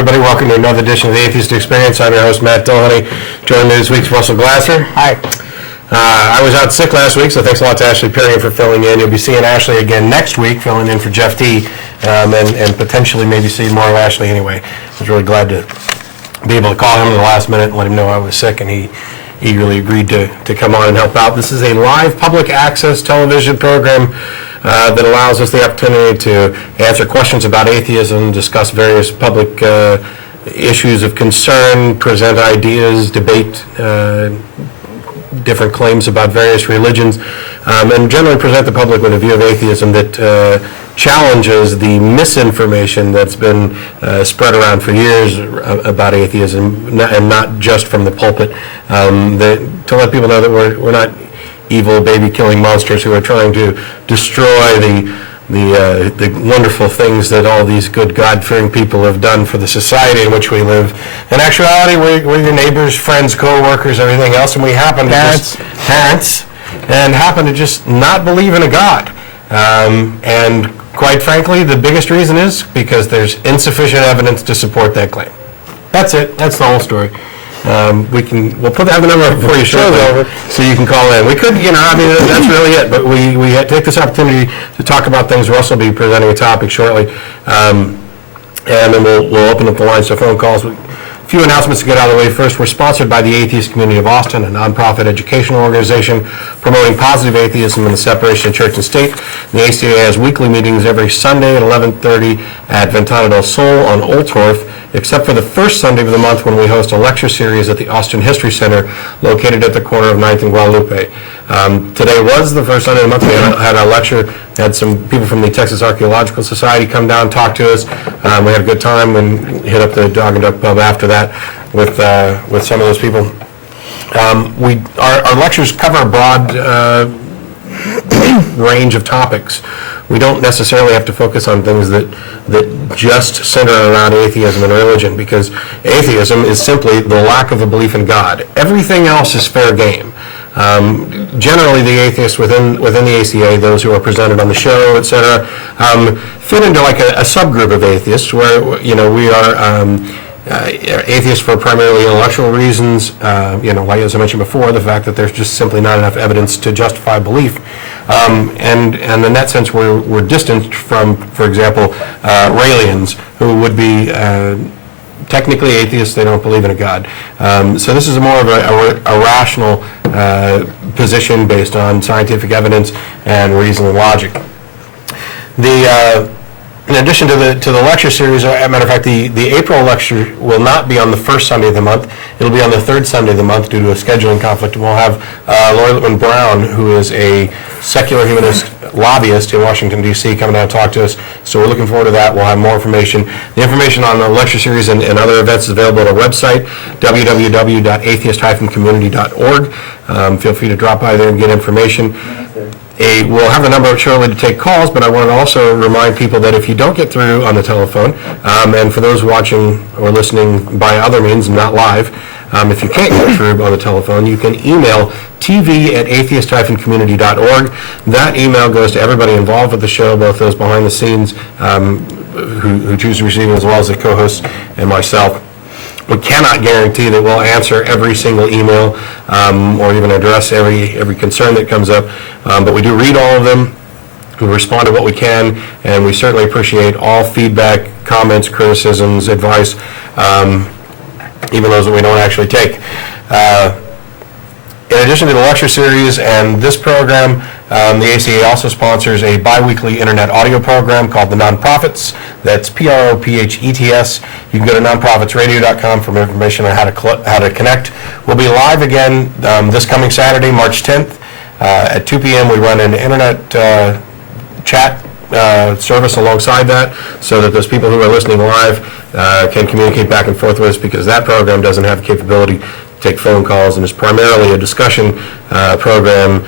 everybody. Welcome to another edition of the Atheist Experience. I'm your host, Matt Dillahunty. Joining me this week is Russell Glasser. Hi. I was out sick last week, so thanks a lot to Ashley Perry for filling in. You'll be seeing Ashley again next week, filling in for Jeff T, and potentially maybe see more of Ashley anyway. I was really glad to be able to call him in the last minute and let him know I was sick, and he eagerly agreed to come on and help out. This is a live public access television program that allows us the opportunity to answer questions about atheism, discuss various public issues of concern, present ideas, debate different claims about various religions, and generally present the public with a view of atheism that challenges the misinformation that's been spread around for years about atheism, and not just from the pulpit, to let people know that we're not evil baby-killing monsters who are trying to destroy the wonderful things that all these good God-fearing people have done for the society in which we live. In actuality, we're your neighbors, friends, co-workers, everything else, and we happen to parents, and happen to just not believe in a God. And quite frankly, the biggest reason is because there's insufficient evidence to support that claim. That's it. That's the whole story. We'll have the number up before your show's over, so you can call in. We could, that's really it. But we take this opportunity to talk about things. Russ will be presenting a topic shortly, and then we'll open up the lines to phone calls. A few announcements to get out of the way. First, we're sponsored by the Atheist Community of Austin, a nonprofit educational organization promoting positive atheism and the separation of church and state. The ACA has weekly meetings every Sunday at 11:30 at Ventana del Sol on Old Torf, except for the first Sunday of the month when we host a lecture series at the Austin History Center located at the corner of 9th and Guadalupe. Today was the first Sunday of the month. We had a lecture, had some people from the Texas Archaeological Society come down and talk to us. We had a good time and hit up the Dog and Duck Pub after that with some of those people. Our lectures cover a broad range of topics. We don't necessarily have to focus on things that just center around atheism and religion, because atheism is simply the lack of a belief in God. Everything else is fair game. Generally, the atheists within the ACA, those who are presented on the show, etc., fit into like a subgroup of atheists where we are atheists for primarily intellectual reasons. Like as I mentioned before, the fact that there's just simply not enough evidence to justify belief. And in that sense, we're distanced from, for example, Raelians, who would be technically atheists. They don't believe in a God. So this is more of a rational position based on scientific evidence and reason and logic. In addition to the lecture series, as a matter of fact, the April lecture will not be on the first Sunday of the month. It'll be on the third Sunday of the month due to a scheduling conflict. We'll have Lori Littman Brown, who is a secular humanist lobbyist in Washington, D.C., coming down to talk to us. So we're looking forward to that. We'll have more information. The information on the lecture series and other events is available at our website, www.atheist-community.org. Feel free to drop by there and get information. We'll have a number shortly to take calls, but I want to also remind people that if you don't get through on the telephone, and for those watching or listening by other means, not live, if you can't get through on the telephone, you can email tv@atheist-community.org. That email goes to everybody involved with the show, both those behind the scenes who choose to receive it, as well as the co-hosts and myself. We cannot guarantee that we'll answer every single email or even address every concern that comes up, but we do read all of them. We respond to what we can, and we certainly appreciate all feedback, comments, criticisms, advice, even those that we don't actually take. In addition to the lecture series and this program, the ACA also sponsors a bi-weekly internet audio program called The Nonprofits. That's PROPHETS. You can go to nonprofitsradio.com for more information on how to connect. We'll be live again this coming Saturday, March 10th. At 2 p.m. we run an internet chat service alongside that, so that those people who are listening live can communicate back and forth with us, because that program doesn't have the capability to take phone calls and is primarily a discussion program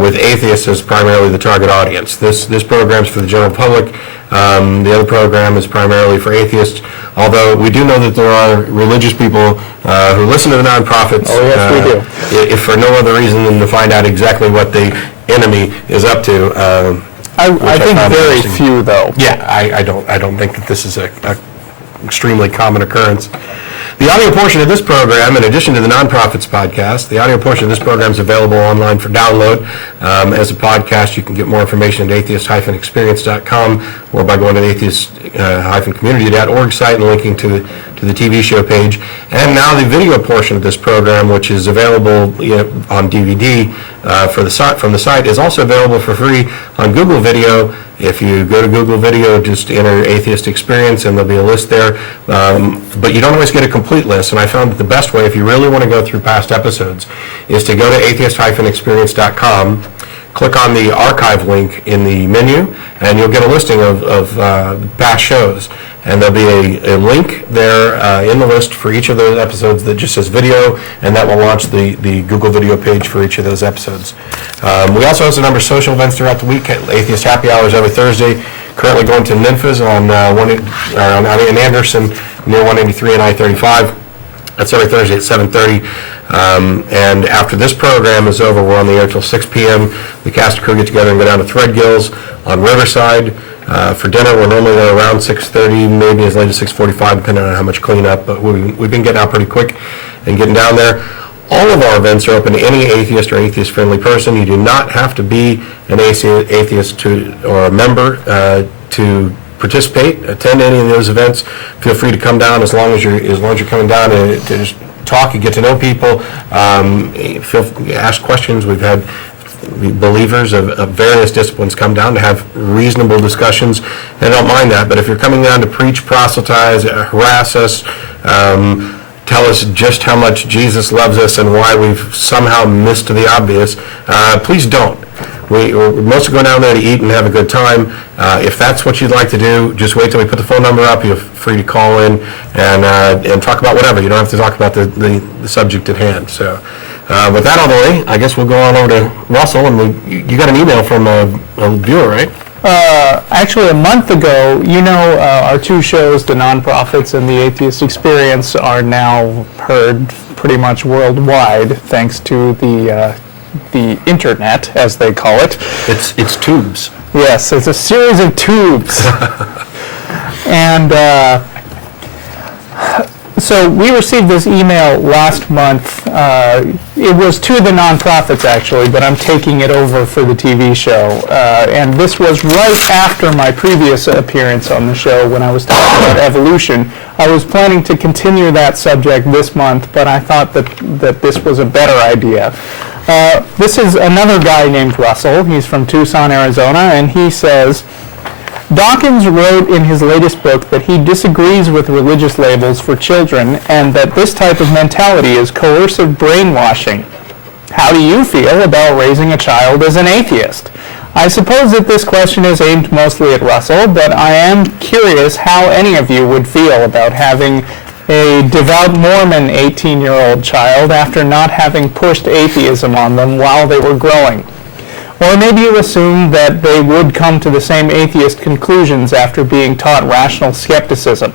with atheists as primarily the target audience. This program's for the general public. The other program is primarily for atheists, although we do know that there are religious people who listen to the nonprofits. Oh, yes, we do. If for no other reason than to find out exactly what the enemy is up to. I think very few, though. Yeah, I don't think that this is a extremely common occurrence. The audio portion of this program, in addition to the Nonprofits podcast, the audio portion of this program is available online for download. As a podcast, you can get more information at atheist-experience.com or by going to the atheist-community.org site and linking to the TV show page. And now the video portion of this program, which is available on DVD from the site, is also available for free on Google Video. If you go to Google Video, just enter Atheist Experience and there'll be a list there. But you don't always get a complete list, and I found that the best way, if you really want to go through past episodes, is to go to atheist-experience.com, click on the archive link in the menu, and you'll get a listing of past shows. And there'll be a link there in the list for each of those episodes that just says video, and that will launch the Google Video page for each of those episodes. We also host a number of social events throughout the week. Atheist Happy Hours every Thursday. Currently going to Memphis in Anderson near 183 and I-35. That's every Thursday at 7:30. And after this program is over, we're on the air till 6 p.m. The cast and crew get together and go down to Threadgills on Riverside. For dinner, we're normally there around 6:30, maybe as late as 6:45, depending on how much cleanup, but we've been getting out pretty quick and getting down there. All of our events are open to any atheist or atheist-friendly person. You do not have to be an atheist or a member to participate, attend any of those events. Feel free to come down as long as you're coming down to just talk and get to know people. Ask questions. We've had believers of various disciplines come down to have reasonable discussions, and I don't mind that. But if you're coming down to preach, proselytize, harass us, tell us just how much Jesus loves us and why we've somehow missed the obvious, please don't. We're mostly going down there to eat and have a good time. If that's what you'd like to do, just wait till we put the phone number up. You're free to call in and talk about whatever. You don't have to talk about the subject at hand. So with that out of the way, I guess we'll go on over to Russell. And you got an email from a viewer, right? Actually, a month ago, our two shows, the Nonprofits and the Atheist Experience, are now heard pretty much worldwide, thanks to the internet, as they call it. It's tubes. Yes, it's a series of tubes. And so we received this email last month. It was to the Nonprofits, actually, but I'm taking it over for the TV show. And this was right after my previous appearance on the show when I was talking about evolution. I was planning to continue that subject this month, but I thought that this was a better idea. This is another guy named Russell. He's from Tucson, Arizona, and he says, Dawkins wrote in his latest book that he disagrees with religious labels for children and that this type of mentality is coercive brainwashing. How do you feel about raising a child as an atheist? I suppose that this question is aimed mostly at Russell, but I am curious how any of you would feel about having a devout Mormon 18-year-old child after not having pushed atheism on them while they were growing. Or maybe you assume that they would come to the same atheist conclusions after being taught rational skepticism.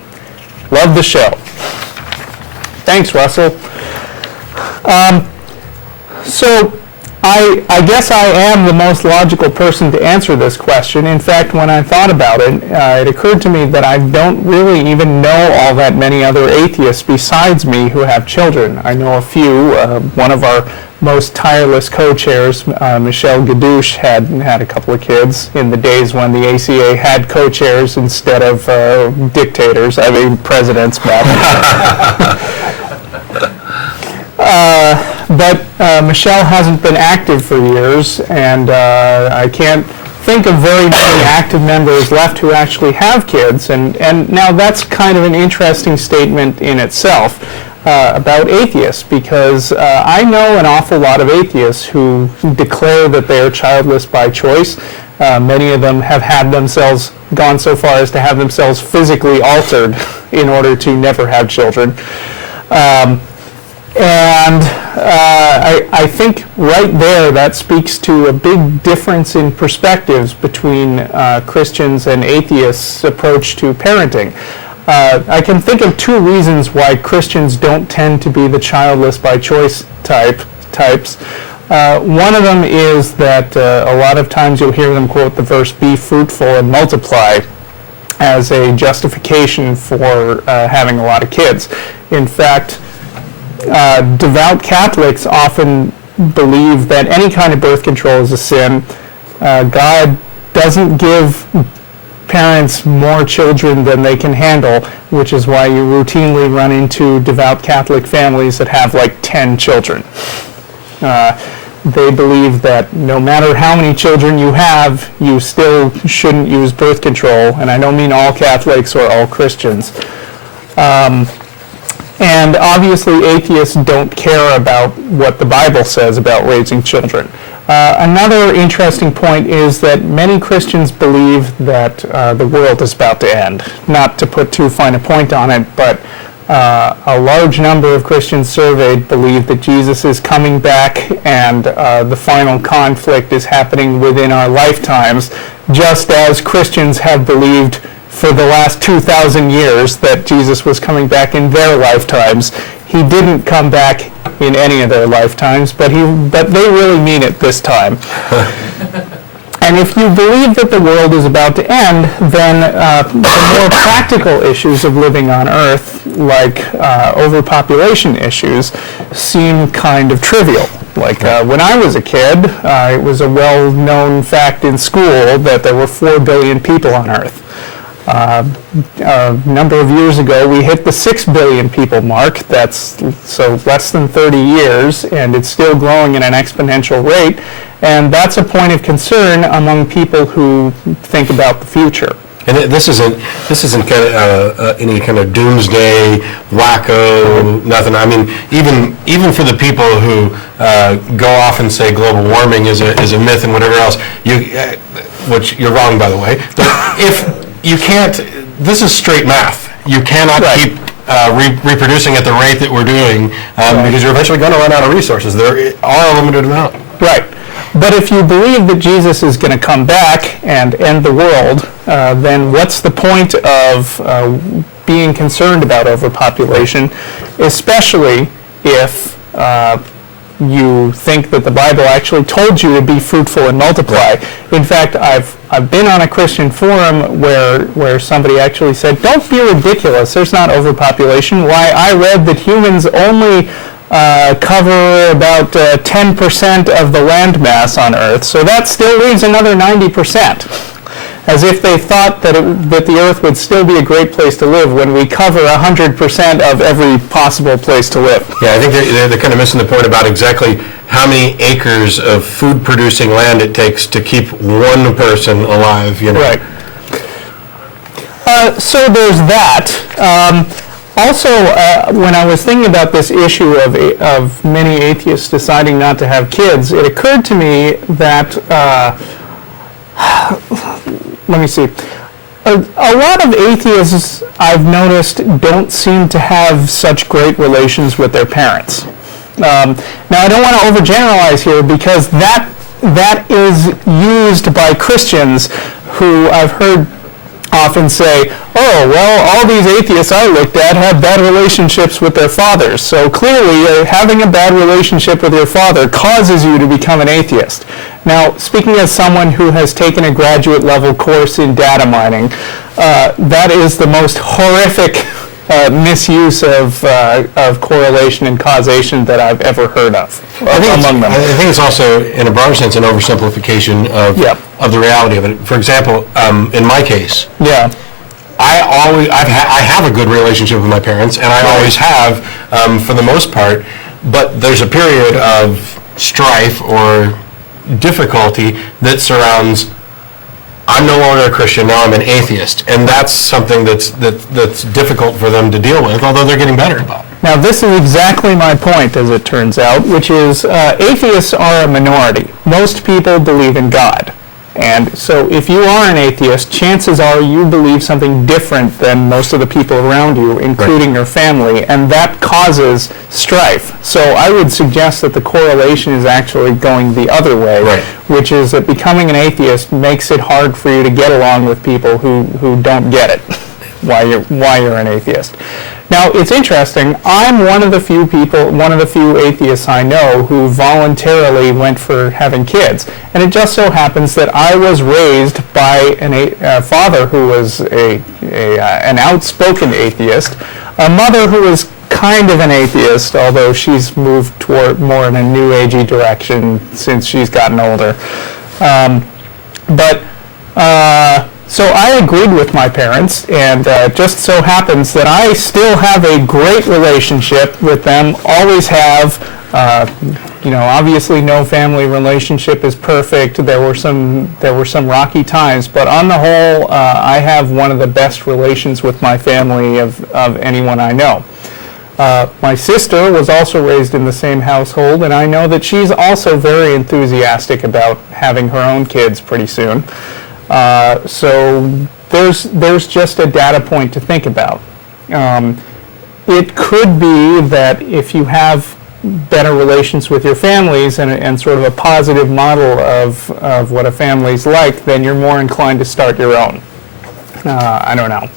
Love the show. Thanks, Russell. So I guess I am the most logical person to answer this question. In fact, when I thought about it, it occurred to me that I don't really even know all that many other atheists besides me who have children. I know a few. One of our most tireless co-chairs, Michelle Gadouche, had a couple of kids in the days when the ACA had co-chairs instead of dictators. I mean, presidents. But Michelle hasn't been active for years, and I can't think of very many active members left who actually have kids. And now that's kind of an interesting statement in itself about atheists, because I know an awful lot of atheists who declare that they are childless by choice. Many of them have had themselves gone so far as to have themselves physically altered in order to never have children. And I think right there that speaks to a big difference in perspectives between Christians and atheists' approach to parenting. I can think of two reasons why Christians don't tend to be the childless by choice types. One of them is that a lot of times you'll hear them quote the verse, "Be fruitful and multiply." as a justification for having a lot of kids. In fact, devout Catholics often believe that any kind of birth control is a sin. God doesn't give parents more children than they can handle, which is why you routinely run into devout Catholic families that have like 10 children. They believe that no matter how many children you have, you still shouldn't use birth control, and I don't mean all Catholics or all Christians. And obviously atheists don't care about what the Bible says about raising children. Another interesting point is that many Christians believe that the world is about to end. Not to put too fine a point on it, but a large number of Christians surveyed believe that Jesus is coming back and the final conflict is happening within our lifetimes, just as Christians have believed for the last 2,000 years that Jesus was coming back in their lifetimes. He didn't come back in any of their lifetimes, but they really mean it this time. And if you believe that the world is about to end, then the more practical issues of living on Earth, like overpopulation issues, seem kind of trivial. Like when I was a kid, it was a well-known fact in school that there were 4 billion people on Earth. A number of years ago, we hit the 6 billion people mark. That's so less than 30 years, and it's still growing at an exponential rate. And that's a point of concern among people who think about the future. And this isn't kind of any kind of doomsday wacko nothing. I mean, even for the people who go off and say global warming is a myth and whatever else, which you're wrong, by the way. But if you can't, this is straight math. You cannot keep reproducing at the rate that we're doing because you're eventually going to run out of resources. There are a limited amount. Right. But if you believe that Jesus is going to come back and end the world, then what's the point of being concerned about overpopulation, especially if you think that the Bible actually told you to be fruitful and multiply? In fact, I've been on a Christian forum where somebody actually said, "Don't be ridiculous, there's not overpopulation. Why, I read that humans only cover about 10% of the land mass on Earth, so that still leaves another 90%. As if they thought that the Earth would still be a great place to live when we cover 100% of every possible place to live. Yeah, I think they're kind of missing the point about exactly how many acres of food-producing land it takes to keep one person alive. You know? Right. So there's that. Also, when I was thinking about this issue of many atheists deciding not to have kids, it occurred to me that, let me see, a lot of atheists I've noticed don't seem to have such great relations with their parents. Now, I don't want to overgeneralize here because that is used by Christians who I've heard often say, "Oh, well, all these atheists I looked at had bad relationships with their fathers. So clearly, having a bad relationship with your father causes you to become an atheist." Now, speaking as someone who has taken a graduate level course in data mining, that is the most horrific misuse of correlation and causation that I've ever heard of. I think it's also, in a broader sense, an oversimplification of the reality of it. For example, in my case, I have a good relationship with my parents, and I always have, for the most part. But there's a period of strife or difficulty that surrounds, I'm no longer a Christian, now I'm an atheist. And that's something that's difficult for them to deal with, although they're getting better about it. Now, this is exactly my point, as it turns out, which is atheists are a minority. Most people believe in God. And so if you are an atheist, chances are you believe something different than most of the people around you, including your family, and that causes strife. So I would suggest that the correlation is actually going the other way, which is that becoming an atheist makes it hard for you to get along with people who don't get it, why you're an atheist. Now, it's interesting. I'm one of the few people, one of the few atheists I know who voluntarily went for having kids. And it just so happens that I was raised by a father who was an outspoken atheist, a mother who was kind of an atheist, although she's moved toward more in a new agey direction since she's gotten older. So I agreed with my parents, and just so happens that I still have a great relationship with them, always have. Obviously no family relationship is perfect. There were some rocky times, but on the whole, I have one of the best relations with my family of anyone I know. My sister was also raised in the same household, and I know that she's also very enthusiastic about having her own kids pretty soon. So there's just a data point to think about. It could be that if you have better relations with your families and sort of a positive model of what a family's like, then you're more inclined to start your own. I don't know.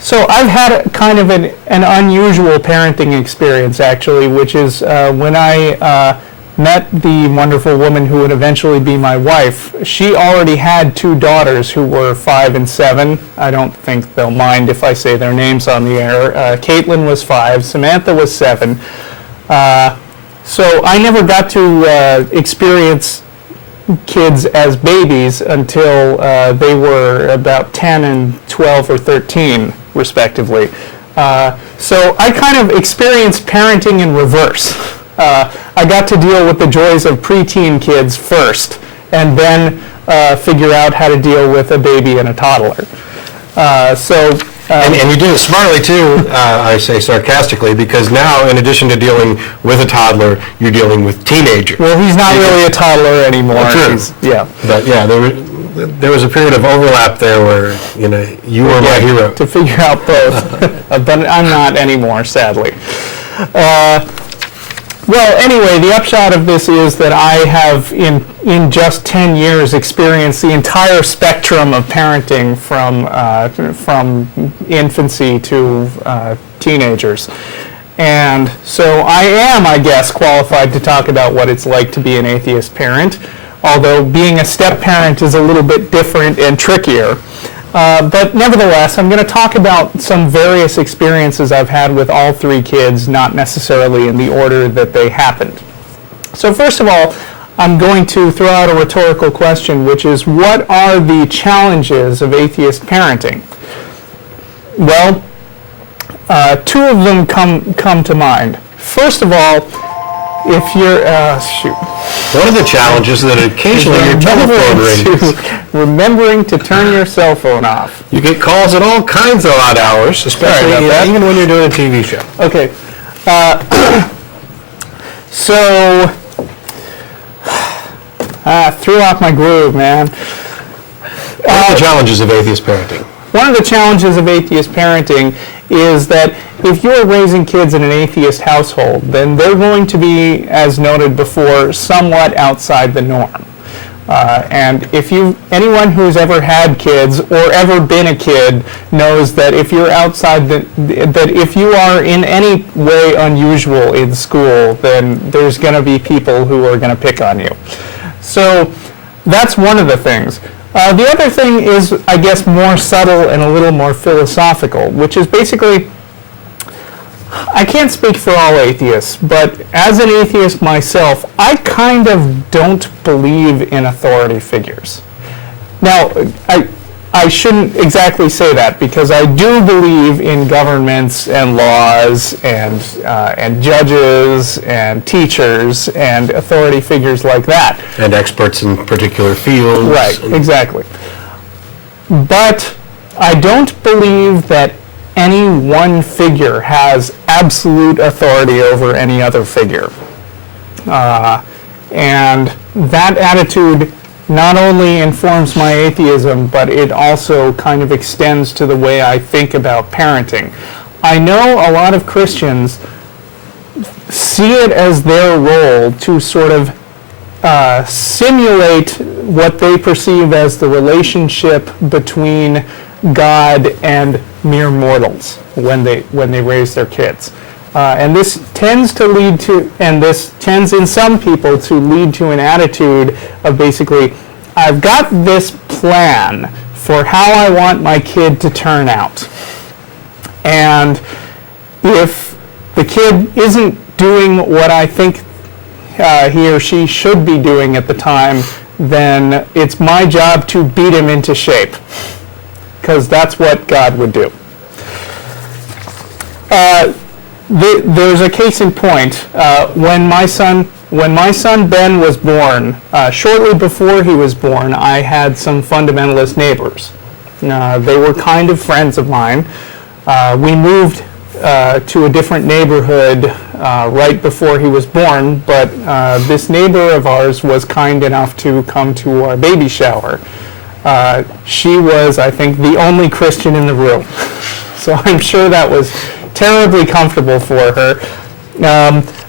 So I've had kind of an unusual parenting experience, actually, which is when I met the wonderful woman who would eventually be my wife. She already had two daughters who were 5 and 7. I don't think they'll mind if I say their names on the air. Caitlin was 5, Samantha was 7. So I never got to experience kids as babies until they were about 10 and 12 or 13, respectively. So I kind of experienced parenting in reverse. I got to deal with the joys of preteen kids first, and then figure out how to deal with a baby and a toddler. And you did it smartly too, I say sarcastically, because now, in addition to dealing with a toddler, you're dealing with teenagers. Well, he's not really a toddler anymore. True. Yeah. But yeah, there was a period of overlap there where, you were my hero. To figure out both. But I'm not anymore, sadly. Well, anyway, the upshot of this is that I have, in just 10 years, experienced the entire spectrum of parenting from infancy to teenagers. And so I am, I guess, qualified to talk about what it's like to be an atheist parent, although being a step-parent is a little bit different and trickier. But nevertheless, I'm going to talk about some various experiences I've had with all 3 kids, not necessarily in the order that they happened. So first of all, I'm going to throw out a rhetorical question, which is, what are the challenges of atheist parenting? Well, 2 of them come to mind. First of all, if you're, One of the challenges is that occasionally your telephone rings. Remembering to turn your cell phone off. You get calls at all kinds of odd hours, especially even when you're doing a TV show. Okay. So, threw off my groove, man. What are the challenges of atheist parenting? One of the challenges of atheist parenting is that if you're raising kids in an atheist household, then they're going to be, as noted before, somewhat outside the norm. And anyone who's ever had kids or ever been a kid knows that if you're outside that if you are in any way unusual in school, then there's going to be people who are going to pick on you. So that's one of the things. The other thing is, I guess, more subtle and a little more philosophical, which is basically, I can't speak for all atheists, but as an atheist myself, I kind of don't believe in authority figures. Now, I shouldn't exactly say that, because I do believe in governments and laws and judges and teachers and authority figures like that. And experts in particular fields. Right, exactly. But I don't believe that any one figure has absolute authority over any other figure. And that attitude not only informs my atheism, but it also kind of extends to the way I think about parenting. I know a lot of Christians see it as their role to sort of simulate what they perceive as the relationship between God and mere mortals when they raise their kids. And this tends in some people to lead to an attitude of basically, I've got this plan for how I want my kid to turn out. And if the kid isn't doing what I think he or she should be doing at the time, then it's my job to beat him into shape, because that's what God would do. There's a case in point. When my son Ben was born, shortly before he was born, I had some fundamentalist neighbors. They were kind of friends of mine. We moved to a different neighborhood right before he was born, but this neighbor of ours was kind enough to come to our baby shower. She was, I think, the only Christian in the room. So I'm sure that was terribly comfortable for her.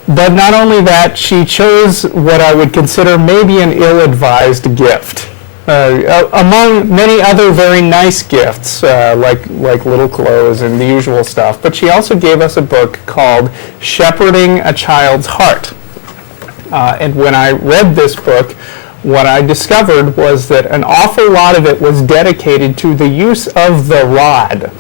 But not only that, she chose what I would consider maybe an ill-advised gift. Among many other very nice gifts, like little clothes and the usual stuff, but she also gave us a book called Shepherding a Child's Heart. And when I read this book, what I discovered was that an awful lot of it was dedicated to the use of the rod.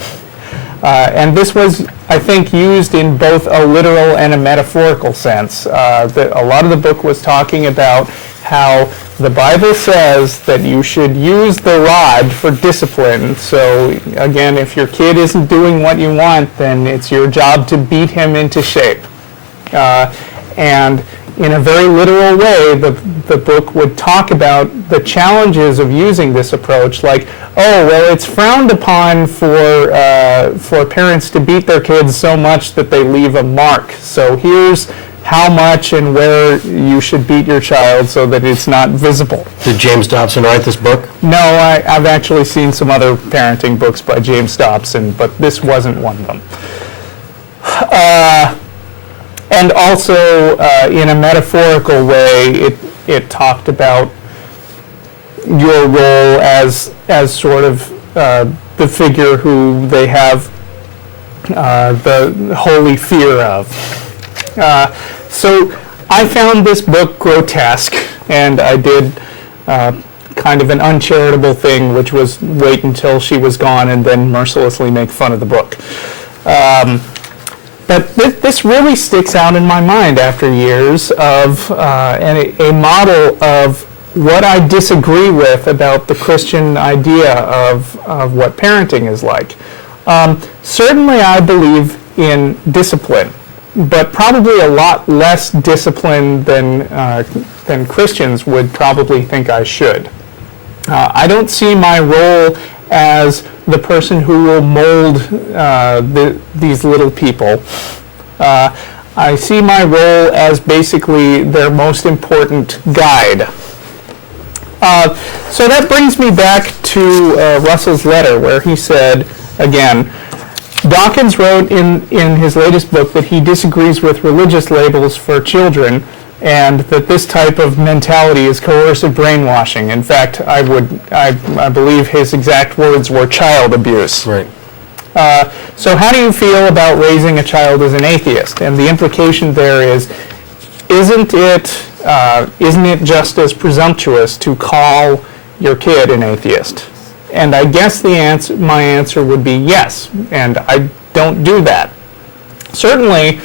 And this was, I think, used in both a literal and a metaphorical sense. A lot of the book was talking about how the Bible says that you should use the rod for discipline. So again, if your kid isn't doing what you want, then it's your job to beat him into shape. And in a very literal way, the book would talk about the challenges of using this approach, like, oh, well, it's frowned upon for parents to beat their kids so much that they leave a mark. So here's how much and where you should beat your child so that it's not visible. Did James Dobson write this book? No, I've actually seen some other parenting books by James Dobson, but this wasn't one of them. And also, in a metaphorical way, it talked about your role as sort of the figure who they have the holy fear of. So I found this book grotesque, and I did kind of an uncharitable thing, which was wait until she was gone and then mercilessly make fun of the book. But this really sticks out in my mind after years of a model of what I disagree with about the Christian idea of what parenting is like. Certainly I believe in discipline, but probably a lot less discipline than Christians would probably think I should. I don't see my role as the person who will mold these little people. I see my role as basically their most important guide. So that brings me back to Russell's letter, where he said, again, Dawkins wrote in his latest book that he disagrees with religious labels for children, and that this type of mentality is coercive brainwashing. In fact, I believe his exact words were child abuse. Right. So how do you feel about raising a child as an atheist? And the implication there is, isn't it just as presumptuous to call your kid an atheist? And I guess my answer would be yes, and I don't do that. Certainly,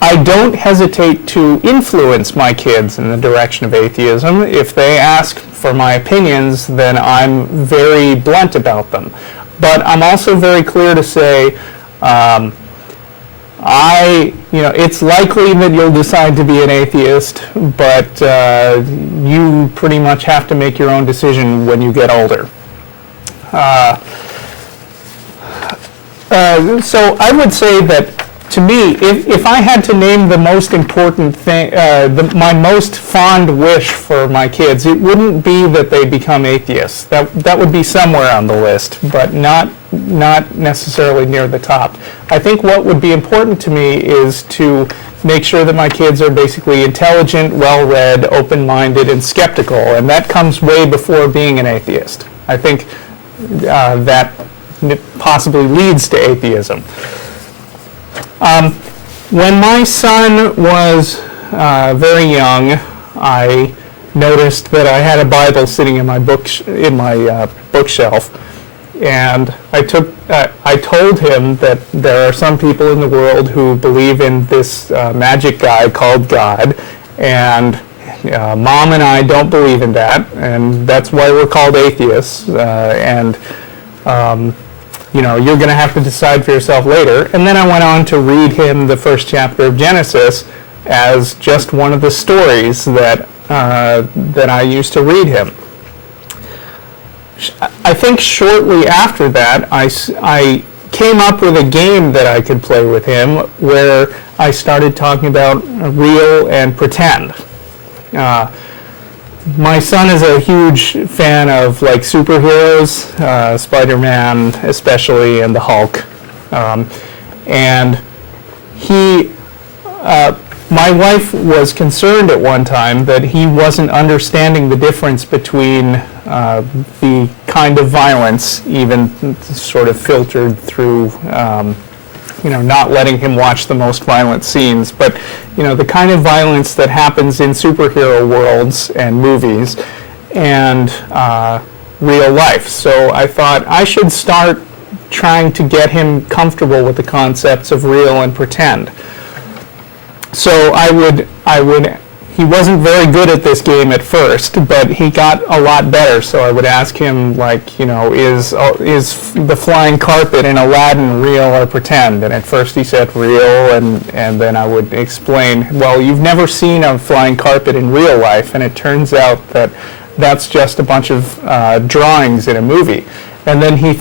I don't hesitate to influence my kids in the direction of atheism. If they ask for my opinions, then I'm very blunt about them. But I'm also very clear to say, it's likely that you'll decide to be an atheist, but you pretty much have to make your own decision when you get older. So I would say that, to me, if I had to name the most important thing, my most fond wish for my kids, it wouldn't be that they become atheists. That would be somewhere on the list, but not necessarily near the top. I think what would be important to me is to make sure that my kids are basically intelligent, well-read, open-minded, and skeptical, and that comes way before being an atheist. I think that possibly leads to atheism. When my son was very young, I noticed that I had a Bible sitting in my bookshelf, and I told him that there are some people in the world who believe in this magic guy called God, and Mom and I don't believe in that, and that's why we're called atheists, you're going to have to decide for yourself later. And then I went on to read him the first chapter of Genesis as just one of the stories that I used to read him. I think shortly after that, I came up with a game that I could play with him where I started talking about real and pretend. My son is a huge fan of superheroes, Spider-Man especially, and the Hulk. And my wife was concerned at one time that he wasn't understanding the difference between the kind of violence, even sort of filtered through not letting him watch the most violent scenes, but the kind of violence that happens in superhero worlds and movies and real life. So I thought I should start trying to get him comfortable with the concepts of real and pretend. So he wasn't very good at this game at first, but he got a lot better. So I would ask him, is the flying carpet in Aladdin real or pretend? And at first he said real, and then I would explain, well, you've never seen a flying carpet in real life, and it turns out that that's just a bunch of drawings in a movie. And then he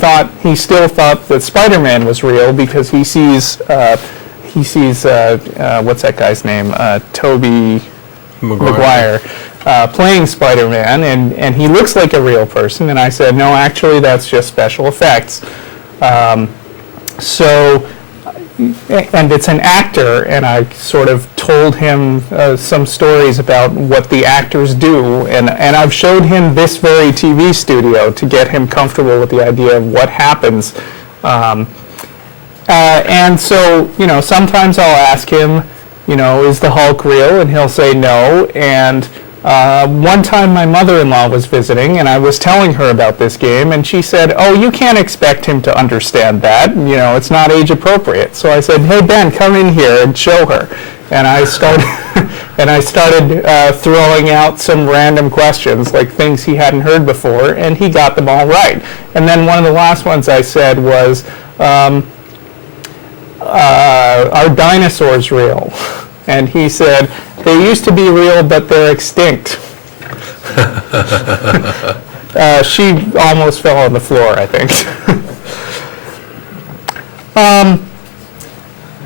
still thought that Spider-Man was real because he sees what's that guy's name? Tobey Maguire playing Spider-Man, and he looks like a real person. And I said, no, actually, that's just special effects. And it's an actor, and I sort of told him some stories about what the actors do, and I've showed him this very TV studio to get him comfortable with the idea of what happens. And so, sometimes I'll ask him, is the Hulk real? And he'll say no. And one time my mother-in-law was visiting, and I was telling her about this game, and she said, oh, you can't expect him to understand that. It's not age appropriate. So I said, hey, Ben, come in here and show her. And I started throwing out some random questions, like things he hadn't heard before, and he got them all right. And then one of the last ones I said was, are dinosaurs real? And he said, they used to be real, but they're extinct. She almost fell on the floor, I think.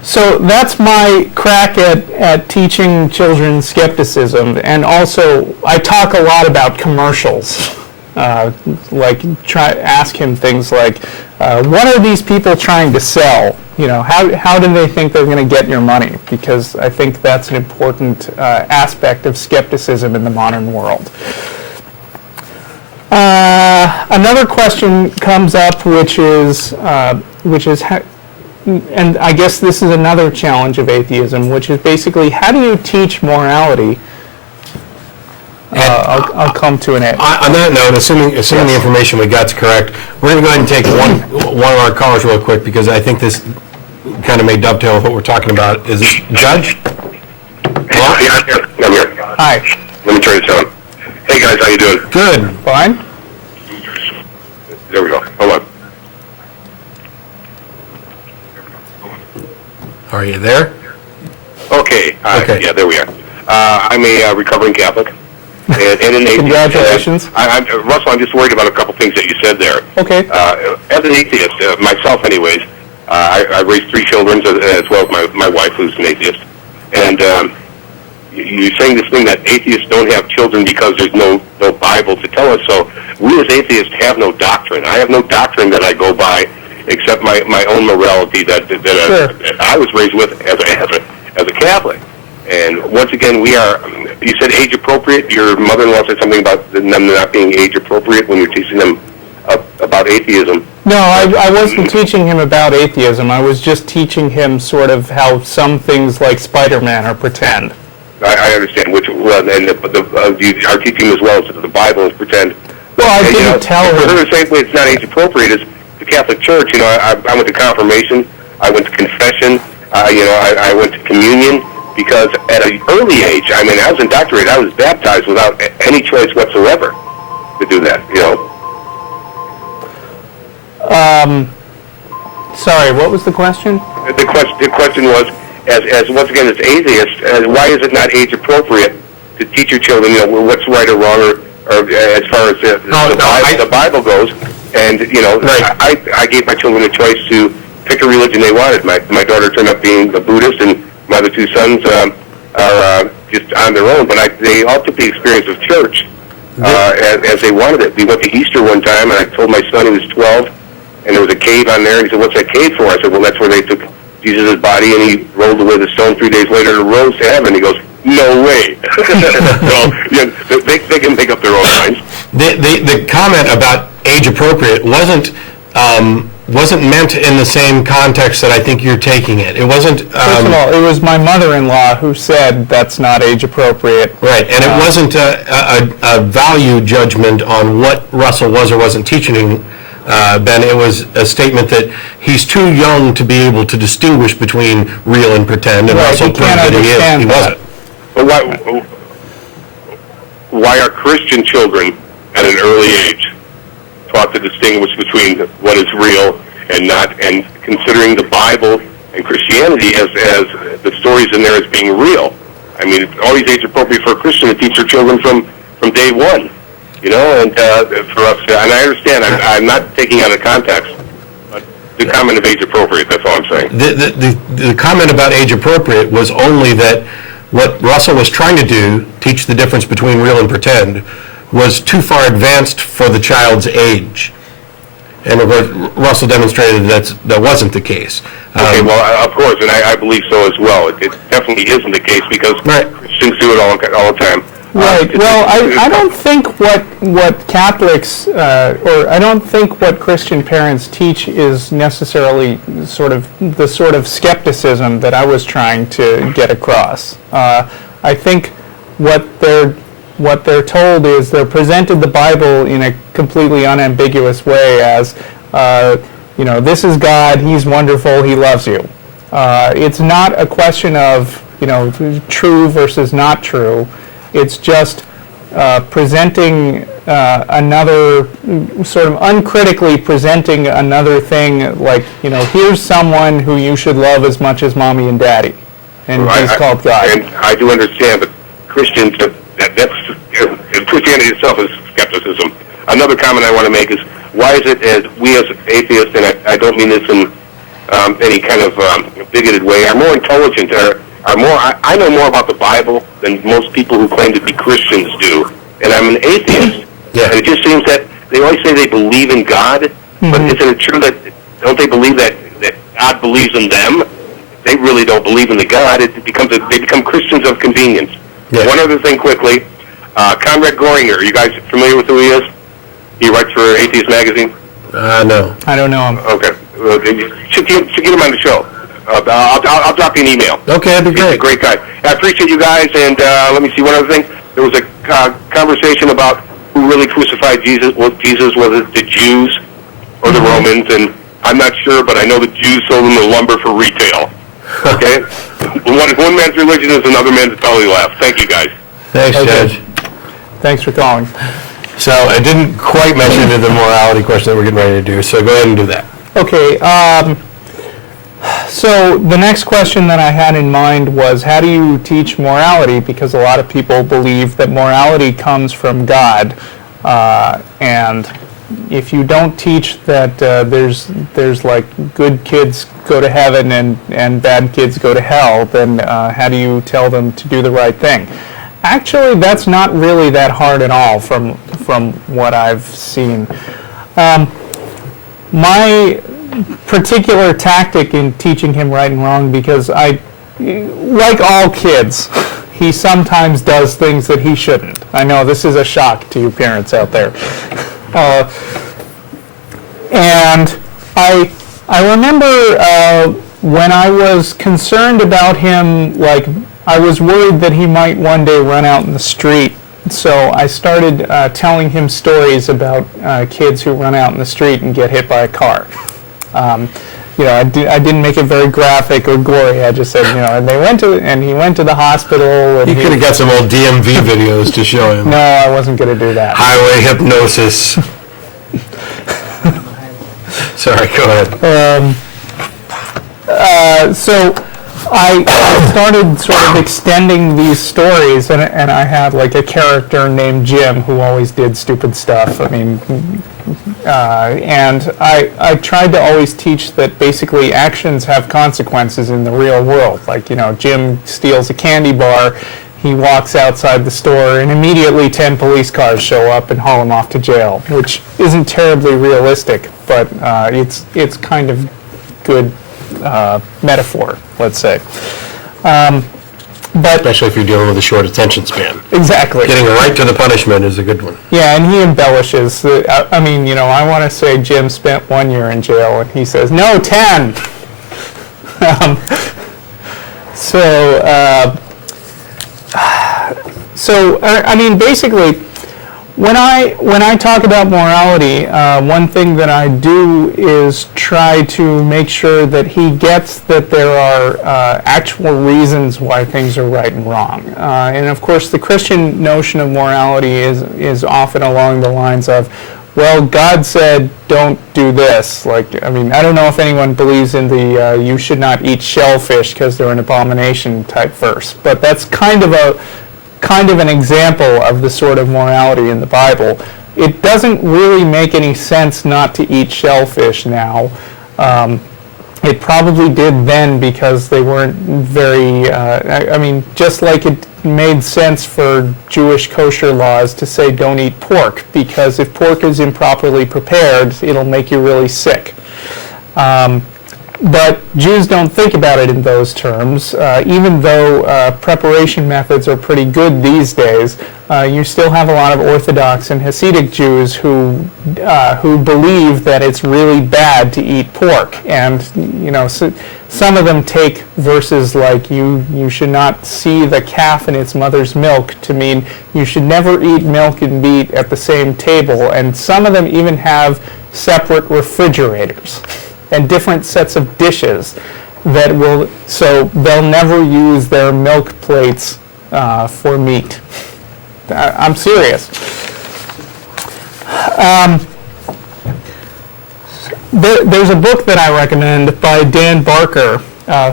So that's my crack at teaching children skepticism. And also, I talk a lot about commercials. Ask him things like, what are these people trying to sell? How do they think they're going to get your money? Because I think that's an important aspect of skepticism in the modern world. Another question comes up, which is, and I guess this is another challenge of atheism, which is basically, how do you teach morality? I'll come to an end. On that note, assuming the information we got's correct, we're going to go ahead and take one of our callers real quick, because I think this kind of may dovetail with what we're talking about. Is it Judge? Hello? Yeah, I'm here. Hi. Let me turn this on. Hey guys, how you doing? Good. Fine. There we go. Hold on. Are you there? Okay. Okay. Yeah, there we are. I'm a recovering Catholic. And an atheist. Congratulations. Russell, I'm just worried about a couple things that you said there. Okay. As an atheist, myself anyways, I raised 3 children as well as my wife, who's an atheist. And you're saying this thing that atheists don't have children because there's no Bible to tell us. So we as atheists have no doctrine. I have no doctrine that I go by except my own morality that Sure. I was raised with as a Catholic. And once again, you said age appropriate. Your mother-in-law said something about them not being age appropriate when you're teaching them about atheism. No, I wasn't teaching him about atheism. I was just teaching him sort of how some things like Spider-Man are pretend. I understand, which you are teaching as well as the Bible is pretend. Well, I didn't tell him. The same way it's not age appropriate is the Catholic Church. I went to confirmation, I went to confession, I went to communion, because at an early age, I was indoctrinated, I was baptized without any choice whatsoever to do that, Sorry, what was the question? The question was, as once again, as atheists, why is it not age appropriate to teach your children, what's right or wrong, or as far as the Bible goes? And right. I gave my children a choice to pick a religion they wanted. My daughter turned up being a Buddhist, and my other two sons are just on their own. But they all took the experience of church as they wanted it. We went to Easter one time, and I told my son, he was 12, and there was a cave on there, and he said, "What's that cave for?" I said, "Well, that's where they took Jesus' body, and he rolled away the stone 3 days later and rose to heaven." He goes, "No way." So they can make up their own minds. The comment about age appropriate wasn't meant in the same context that I think you're taking it. It wasn't. First of all, it was my mother-in-law who said that's not age appropriate. Right, and it wasn't a value judgment on what Russell was or wasn't teaching. Ben, it was a statement that he's too young to be able to distinguish between real and pretend, and Russell proved that he wasn't. But why are Christian children at an early age taught to distinguish between what is real and not, and considering the Bible and Christianity as the stories in there as being real? It's always age appropriate for a Christian to teach their children from day one. And for us, and I understand, I'm not taking out of context, but the comment of age appropriate, that's all I'm saying. The comment about age appropriate was only that what Russell was trying to do, teach the difference between real and pretend, was too far advanced for the child's age. And of course, Russell demonstrated that wasn't the case. Okay, well, of course, and I believe so as well. It definitely isn't the case, because Christians do it all the time. Right. Well, I don't think what Catholics or I don't think what Christian parents teach is necessarily the sort of skepticism that I was trying to get across. I think what they're told is they're presented the Bible in a completely unambiguous way as this is God, He's wonderful, He loves you. It's not a question of true versus not true. It's just presenting another, sort of uncritically presenting another thing, like, here's someone who you should love as much as mommy and daddy, and he's called God. And I do understand, but Christians, Christianity itself is skepticism. Another comment I want to make is, why is it as we as atheists, and I don't mean this in any kind of bigoted way, are more intelligent, I know more about the Bible than most people who claim to be Christians do, and I'm an atheist. Yeah. And it just seems that they always say they believe in God, but isn't it true that, don't they believe that God believes in them? They really don't believe in the God. They become Christians of convenience. Yeah. One other thing quickly, Conrad Goringer, you guys familiar with who he is? He writes for Atheist Magazine. No. I don't know him. Okay. You should get him on the show. I'll drop you an email. Okay, that'd be great. He's a great guy. I appreciate you guys, and let me see one other thing. There was a conversation about who really crucified Jesus. Was it the Jews or the Romans? And I'm not sure, but I know the Jews sold them the lumber for retail. Okay? One man's religion is another man's belly laugh. Thank you, guys. Thanks, Judge. Thanks for calling. So I didn't quite mention the morality question that we're getting ready to do, so go ahead and do that. Okay, so the next question that I had in mind was, how do you teach morality? Because a lot of people believe that morality comes from God, and if you don't teach that there's like good kids go to heaven and bad kids go to hell, then how do you tell them to do the right thing? Actually, that's not really that hard at all from what I've seen. My particular tactic in teaching him right and wrong, because like all kids, he sometimes does things that he shouldn't. I know this is a shock to you parents out there. And I remember when I was concerned about him, like, I was worried that he might one day run out in the street. So I started telling him stories about kids who run out in the street and get hit by a car. I didn't make it very graphic or gory. I just said, and he went to the hospital. And You could have got some old DMV videos to show him. No, I wasn't going to do that. Highway hypnosis. Sorry, go ahead. So I started sort of extending these stories, and I had like a character named Jim who always did stupid stuff. I mean, and I tried to always teach that basically actions have consequences in the real world. Like, Jim steals a candy bar, he walks outside the store, and immediately 10 police cars show up and haul him off to jail, which isn't terribly realistic, but it's kind of good metaphor, let's say. But Especially if you're dealing with a short attention span. exactly. Getting right to the punishment is a good one. Yeah, and he embellishes. I want to say Jim spent 1 year in jail, and he says, no, 10. Basically, when I talk about morality, one thing that I do is try to make sure that he gets that there are actual reasons why things are right and wrong. And of course, the Christian notion of morality is often along the lines of, well, God said, don't do this. I don't know if anyone believes in the you should not eat shellfish because they're an abomination type verse, but that's kind of an example of the sort of morality in the Bible. It doesn't really make any sense not to eat shellfish now. It probably did then because they weren't very, just like it made sense for Jewish kosher laws to say don't eat pork, because if pork is improperly prepared, it'll make you really sick. But Jews don't think about it in those terms. Even though preparation methods are pretty good these days, you still have a lot of Orthodox and Hasidic Jews who believe that it's really bad to eat pork. And some of them take verses like you should not see the calf in its mother's milk to mean you should never eat milk and meat at the same table. And some of them even have separate refrigerators and different sets of dishes so they'll never use their milk plates for meat. I'm serious. There's a book that I recommend by Dan Barker,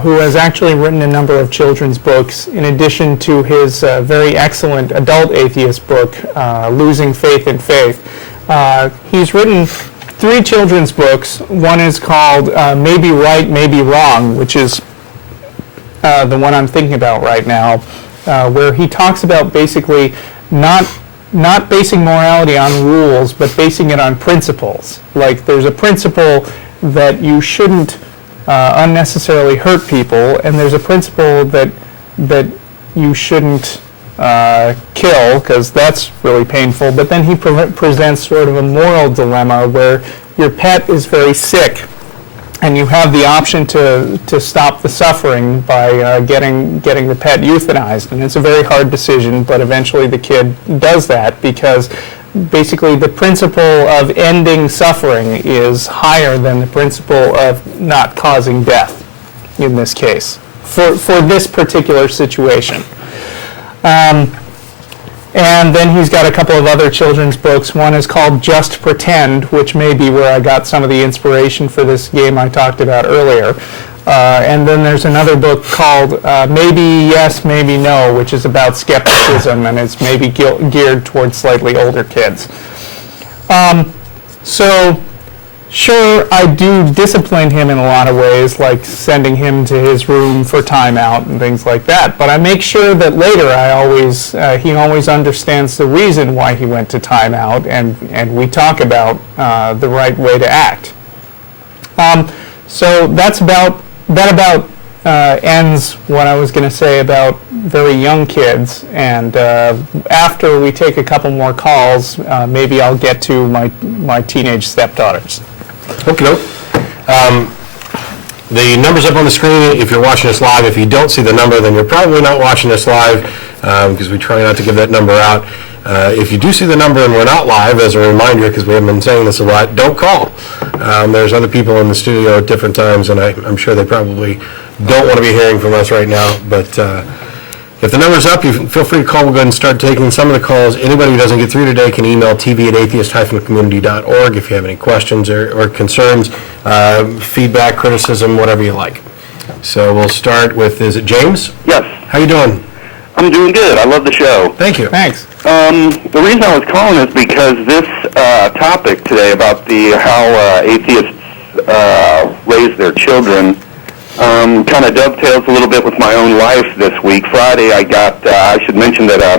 who has actually written a number of children's books, in addition to his very excellent adult atheist book, Losing Faith in Faith. He's written 3 children's books. One is called Maybe Right, Maybe Wrong, which is the one I'm thinking about right now, where he talks about basically not basing morality on rules, but basing it on principles. Like, there's a principle that you shouldn't unnecessarily hurt people, and there's a principle that you shouldn't kill, because that's really painful. But then he presents sort of a moral dilemma where your pet is very sick, and you have the option to stop the suffering by getting the pet euthanized. And it's a very hard decision, but eventually the kid does that because basically the principle of ending suffering is higher than the principle of not causing death in this case, for this particular situation. And then he's got a couple of other children's books. One is called Just Pretend, which may be where I got some of the inspiration for this game I talked about earlier. And then there's another book called Maybe Yes, Maybe No, which is about skepticism, and it's maybe geared towards slightly older kids. So, sure, I do discipline him in a lot of ways, like sending him to his room for timeout and things like that. But I make sure that later he always understands the reason why he went to timeout, and we talk about the right way to act. So that about ends what I was going to say about very young kids. And after we take a couple more calls, maybe I'll get to my teenage stepdaughters. Okay. The number's up on the screen if you're watching us live. If you don't see the number, then you're probably not watching us live, because we try not to give that number out. If you do see the number and we're not live, as a reminder, because we haven't been saying this a lot, don't call. There's other people in the studio at different times, and I'm sure they probably don't want to be hearing from us right now. But if the number's up, you feel free to call. We'll go ahead and start taking some of the calls. Anybody who doesn't get through today can email tv@atheist-community.org if you have any questions or concerns, feedback, criticism, whatever you like. So we'll start with, is it James? Yes. How you doing? I'm doing good. I love the show. Thank you. Thanks. The reason I was calling is because this topic today about how atheists raise their children kind of dovetails a little bit with my own life this week. Friday, I should mention that I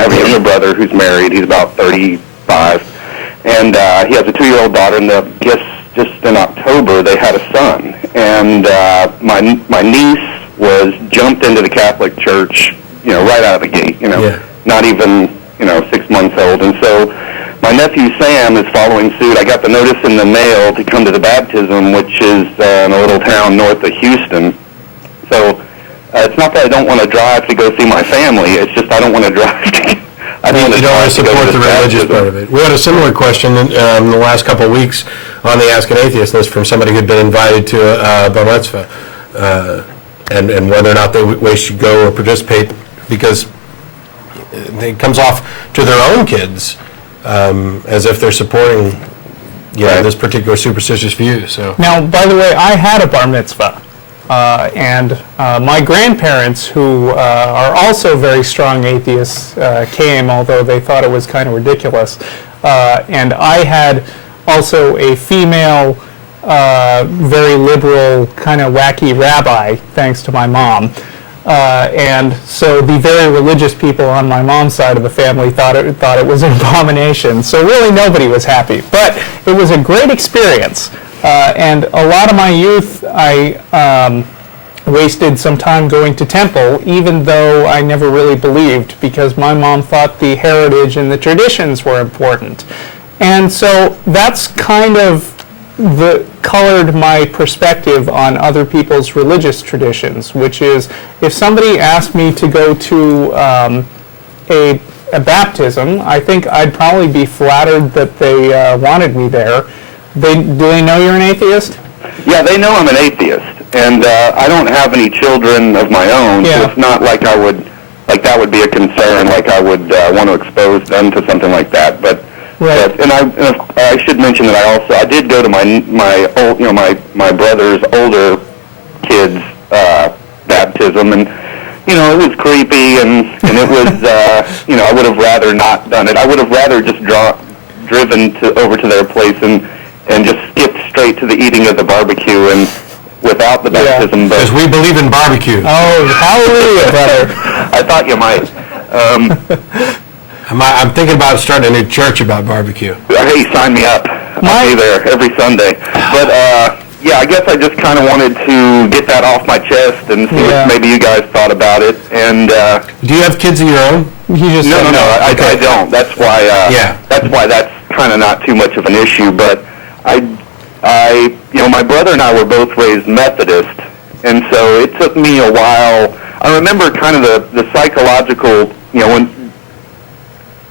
have a younger brother who's married. He's about 35, and he has a 2-year-old daughter, and just in October, they had a son. And my niece was jumped into the Catholic Church, right out of the gate, not even, 6 months old. And so my nephew Sam is following suit. I got the notice in the mail to come to the baptism, which is in a little town north of Houston. So it's not that I don't want to drive to go see my family. It's just I don't want to drive to You don't want to support the religious part of it. We had a similar question in the last couple of weeks on the Ask an Atheist list from somebody who'd been invited to a bar mitzvah, and whether or not they should go or participate, because it comes off to their own kids as if they're supporting this particular superstitious view. So Now, by the way, I had a bar mitzvah, and my grandparents, who are also very strong atheists, came, although they thought it was kind of ridiculous. And I had also a female, very liberal, kind of wacky rabbi, thanks to my mom. And so the very religious people on my mom's side of the family thought it was an abomination. So really nobody was happy. But it was a great experience. And a lot of my youth, I wasted some time going to temple, even though I never really believed, because my mom thought the heritage and the traditions were important. And so that's kind of colored my perspective on other people's religious traditions, which is, if somebody asked me to go to a baptism, I think I'd probably be flattered that they wanted me there. Do they know you're an atheist? Yeah, they know I'm an atheist, and I don't have any children of my own, so it's not like that would be a concern, like I would want to expose them to something like that. But right. And I should mention that I did go to my brother's older kids' baptism, and it was creepy, and it was I would have rather not done it. I would have rather just driven over to their place and just skipped straight to the eating of the barbecue and without the baptism. because we believe in barbecue. Oh, hallelujah, brother. I thought you might. I'm thinking about starting a new church about barbecue. Hey, sign me up. I'll be there every Sunday. But I guess I just kind of wanted to get that off my chest and see what maybe you guys thought about it. And do you have kids of your own? no, I don't. That's why. That's why that's kind of not too much of an issue. But my brother and I were both raised Methodist, and so it took me a while. I remember kind of the psychological,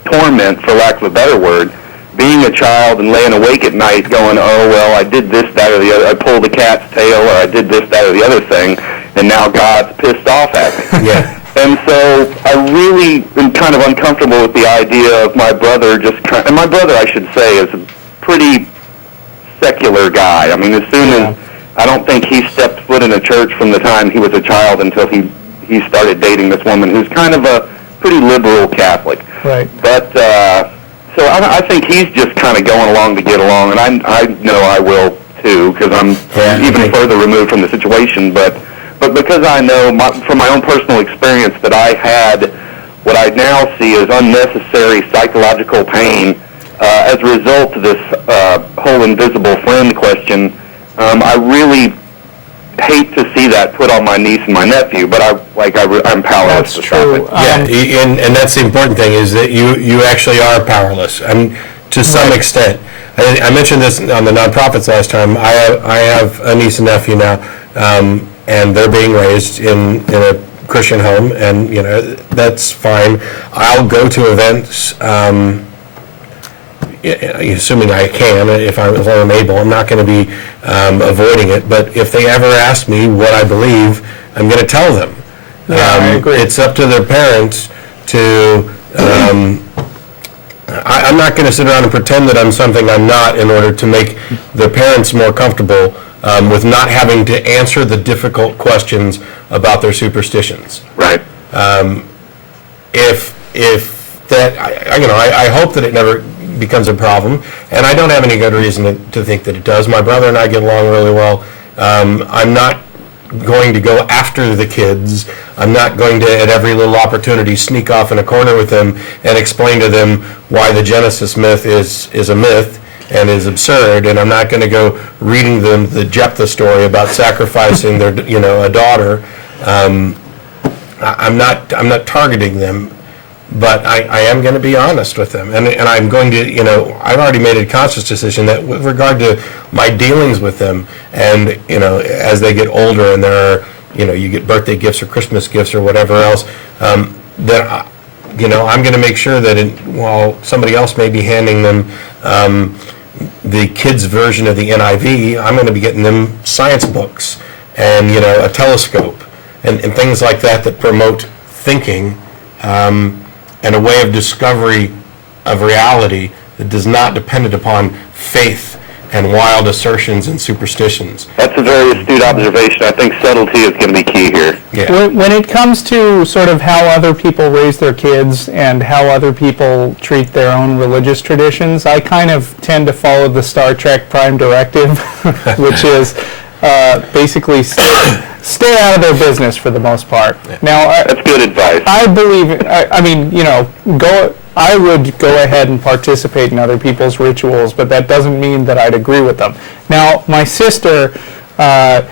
torment, for lack of a better word, being a child and laying awake at night going, oh, well, I did this, that, or the other. I pulled a cat's tail, or I did this, that, or the other thing, and now God's pissed off at me. Yeah. And so I really am kind of uncomfortable with the idea of my brother and my brother, I should say, is a pretty secular guy. I mean, as soon as, I don't think he stepped foot in a church from the time he was a child until he started dating this woman who's kind of a pretty liberal Catholic. Right. But, so I think he's just kind of going along to get along, and I know I will too, because I'm even further removed from the situation, but because I know from my own personal experience that I had what I now see as unnecessary psychological pain as a result of this whole invisible friend question, I really hate to see that put on my niece and my nephew, but I'm powerless to stop it. And that's the important thing, is that you actually are powerless. I mean, to some extent. I mentioned this on the nonprofits last time. I have a niece and nephew now, and they're being raised in a Christian home, and that's fine. I'll go to events, assuming I can, if I'm able. I'm not going to be avoiding it, but if they ever ask me what I believe, I'm going to tell them. I agree. It's up to their parents to. I'm not going to sit around and pretend that I'm something I'm not in order to make the parents more comfortable with not having to answer the difficult questions about their superstitions. Right. If that, I hope that it never becomes a problem, and I don't have any good reason to think that it does. My brother and I get along really well. I'm not going to go after the kids. I'm not going to, at every little opportunity, sneak off in a corner with them and explain to them why the Genesis myth is a myth and is absurd. And I'm not going to go reading them the Jephthah story about sacrificing their, a daughter. I'm not targeting them, but I am going to be honest with them, and I'm going to, I've already made a conscious decision that with regard to my dealings with them, and as they get older, and there are, you get birthday gifts or Christmas gifts or whatever else, that I'm going to make sure that while somebody else may be handing them the kids' version of the NIV, I'm going to be getting them science books and a telescope and things like that promote thinking. And a way of discovery of reality that does not depend upon faith and wild assertions and superstitions. That's a very astute observation. I think subtlety is going to be key here. Yeah. When it comes to sort of how other people raise their kids and how other people treat their own religious traditions, I kind of tend to follow the Star Trek Prime Directive, which is basically stay out of their business for the most part. Now, That's good advice. I believe, I would go ahead and participate in other people's rituals, but that doesn't mean that I'd agree with them. Now, my sister and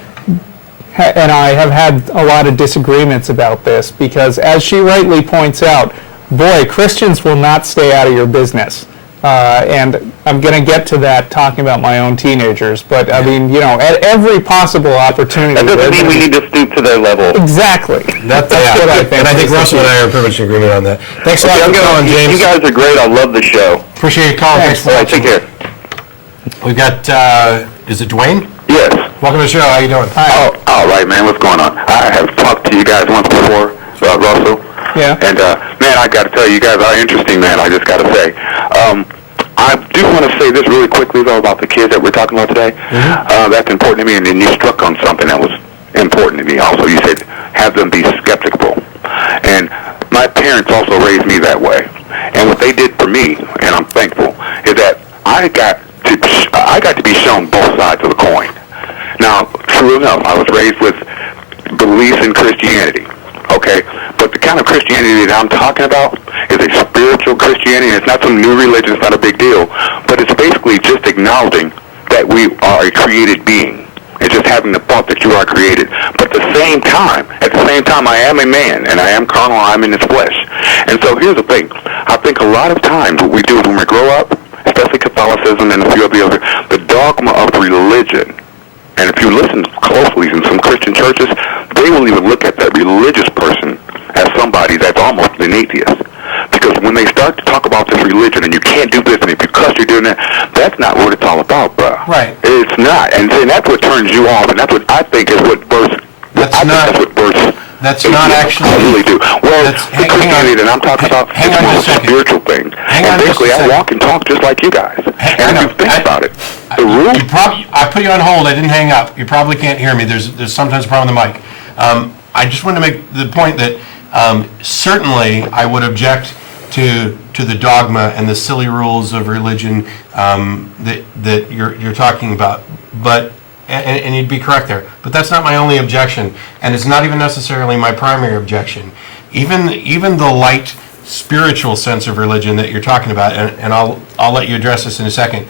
I have had a lot of disagreements about this because, as she rightly points out, boy, Christians will not stay out of your business. And I'm going to get to that talking about my own teenagers, but at every possible opportunity. That doesn't mean we need to stoop to their level. Exactly. That's what I think. And I think Russell and I are pretty much in agreement on that. Thanks a lot for calling, James. You guys are great. I love the show. Appreciate your call. Thanks for All right, take watching. care. We've got, is it Duane? Yes. Welcome to the show. How you doing? Hi. Oh, all right, man. What's going on? I have talked to you guys once before, Russell. Yeah. And, man, I got to tell you, you guys are interesting, man. I just got to say. I do want to say this really quickly, though, about the kids that we're talking about today. Mm-hmm. That's important to me, and then you struck on something that was important to me also. You said, have them be skeptical. And my parents also raised me that way. And what they did for me, and I'm thankful, is that I got to be shown both sides of the coin. Now, true enough, I was raised with beliefs in Christianity, okay? But the kind of Christianity that I'm talking about is a spiritual Christianity. It's not some new religion. It's not a big deal. But it's basically just acknowledging that we are a created being. It's just having the thought that you are created. But at the same time, I am a man, and I am carnal, I'm in this flesh. And so here's the thing. I think a lot of times what we do is when we grow up, especially Catholicism and a few of the other, the dogma of religion. And if you listen closely in some Christian churches, they will even look at that religious person as somebody that's almost an atheist. Because when they start to talk about this religion and you can't do this and if you cuss you're doing that, that's not what it's all about, bro. Right. It's not. And that's what turns you off, and that's what I think is what bursts. That's not actually. I really do. Well, the Christianity that I'm talking about is more of a spiritual thing. And basically, I walk and talk just like you guys. And if you think about it, the rule. I put you on hold. I didn't hang up. You probably can't hear me. There's sometimes a problem with the mic. I just want to make the point that certainly I would object to the dogma and the silly rules of religion that you're talking about. But and you'd be correct there. But that's not my only objection, and it's not even necessarily my primary objection. Even the light spiritual sense of religion that you're talking about, and I'll let you address this in a second,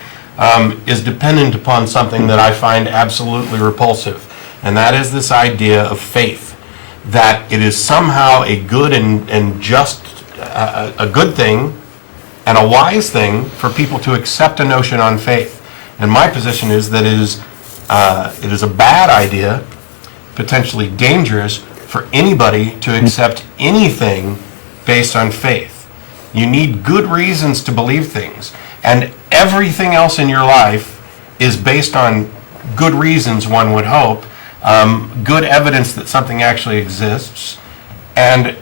is dependent upon something that I find absolutely repulsive, and that is this idea of faith, that it is somehow a good and just a good thing and a wise thing for people to accept a notion on faith. And my position is that it is a bad idea, potentially dangerous, for anybody to accept anything based on faith. You need good reasons to believe things, and everything else in your life is based on good reasons, one would hope, good evidence that something actually exists, and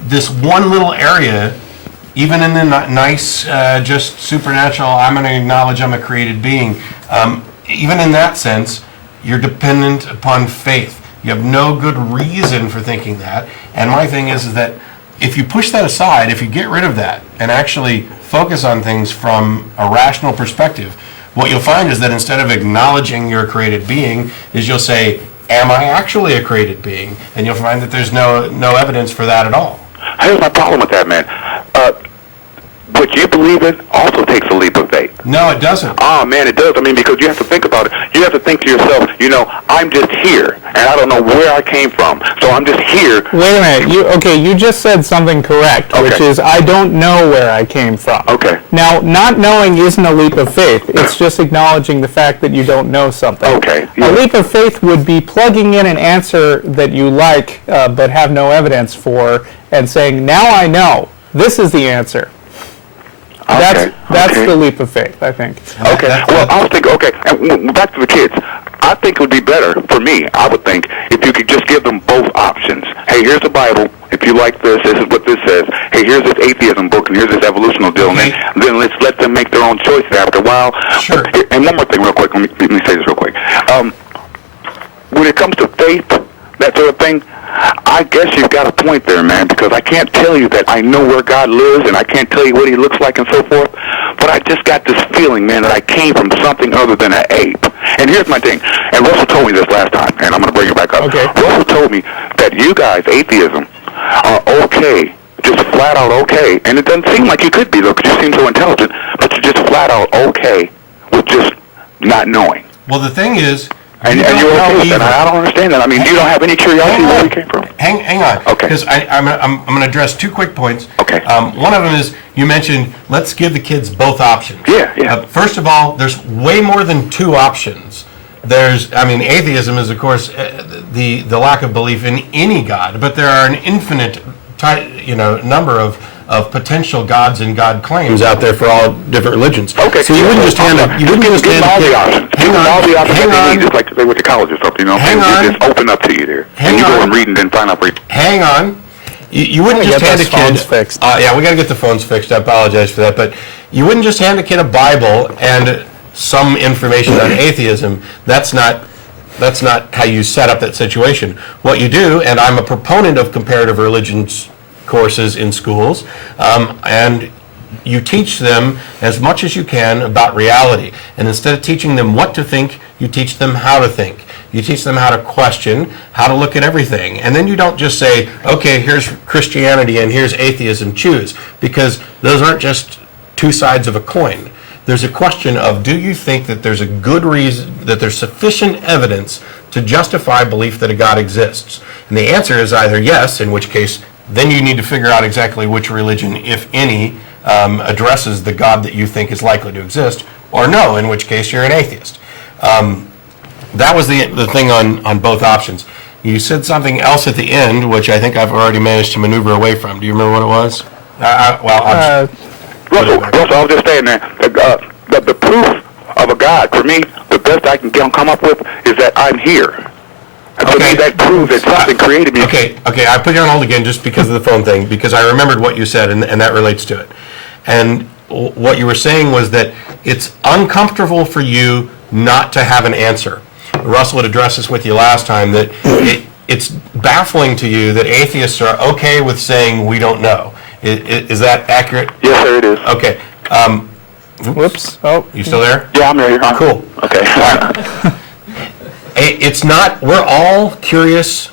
this one little area, even in the nice, just supernatural, I'm going to acknowledge I'm a created being, even in that sense, you're dependent upon faith. You have no good reason for thinking that. And my thing is that if you push that aside, if you get rid of that and actually focus on things from a rational perspective, what you'll find is that instead of acknowledging you're a created being, is you'll say, am I actually a created being? And you'll find that there's no evidence for that at all. Here's my problem with that, man. What you believe in also takes a leap of faith. No, it doesn't. Oh, man, it does. I mean, because you have to think about it. You have to think to yourself, I'm just here, and I don't know where I came from, so I'm just here. Wait a minute. You just said something correct, which is I don't know where I came from. Okay. Now, not knowing isn't a leap of faith. It's just acknowledging the fact that you don't know something. Okay. Yeah. A leap of faith would be plugging in an answer that you like but have no evidence for and saying, now I know. This is the answer. That's the leap of faith, I think. Okay. Well, I was thinking, and back to the kids. I think it would be better for me, I would think, if you could just give them both options. Hey, here's the Bible. If you like this is what this says. Hey, here's this atheism book, and here's this evolutional deal. Okay. And then let's let them make their own choices after a while. Sure. And one more thing real quick. Let me say this real quick. When it comes to faith, that sort of thing, I guess you've got a point there, man, because I can't tell you that I know where God lives, and I can't tell you what he looks like and so forth, but I just got this feeling, man, that I came from something other than an ape. And here's my thing, and Russell told me this last time, and I'm going to bring it back up. Okay. Russell told me that you guys, atheism, are okay, just flat out okay, and it doesn't seem like you could be, though, because you seem so intelligent, but you're just flat out okay with just not knowing. Well, the thing is, And you're okay with that. I don't understand that. I mean, you don't have any curiosity where we came from? Hang on. Okay. Because I'm going to address 2 quick points. Okay. One of them is, you mentioned, let's give the kids both options. Yeah. First of all, there's way more than 2 options. Atheism is, of course, the lack of belief in any God, but there are an infinite number of potential gods and God claims out there for all different religions. Okay. So you wouldn't just hand a kid. all the options. Hang on. All the options that they need, just like they went to college or something, Hang on. It's just open up to you there. And you go and read and then find out where Hang on. You wouldn't just hand a kid. Phones fixed. Yeah, we got to get the phones fixed. I apologize for that, but you wouldn't just hand a kid a Bible and some information on atheism. That's not how you set up that situation. What you do, and I'm a proponent of comparative religions courses in schools, and you teach them as much as you can about reality. And instead of teaching them what to think, you teach them how to think. You teach them how to question, how to look at everything. And then you don't just say, okay, here's Christianity and here's atheism, choose. Because those aren't just 2 sides of a coin. There's a question of, do you think that there's a good reason, that there's sufficient evidence to justify belief that a God exists? And the answer is either yes, in which case then you need to figure out exactly which religion, if any, addresses the God that you think is likely to exist, or no, in which case you're an atheist. That was the thing on both options. You said something else at the end, which I think I've already managed to maneuver away from. Do you remember what it was? Russell, I was just saying that the proof of a God, for me, the best I can come up with is that I'm here. And for me, that proves that something created me. Okay, I put you on hold again just because of the phone thing, because I remembered what you said, and that relates to it. And what you were saying was that it's uncomfortable for you not to have an answer. Russell had addressed this with you last time, that it's baffling to you that atheists are okay with saying we don't know. Is that accurate? Yes, sir, it is. Okay. Whoops. Oh. You still there? Yeah, I'm here. Cool. Okay. It's not, we're all curious.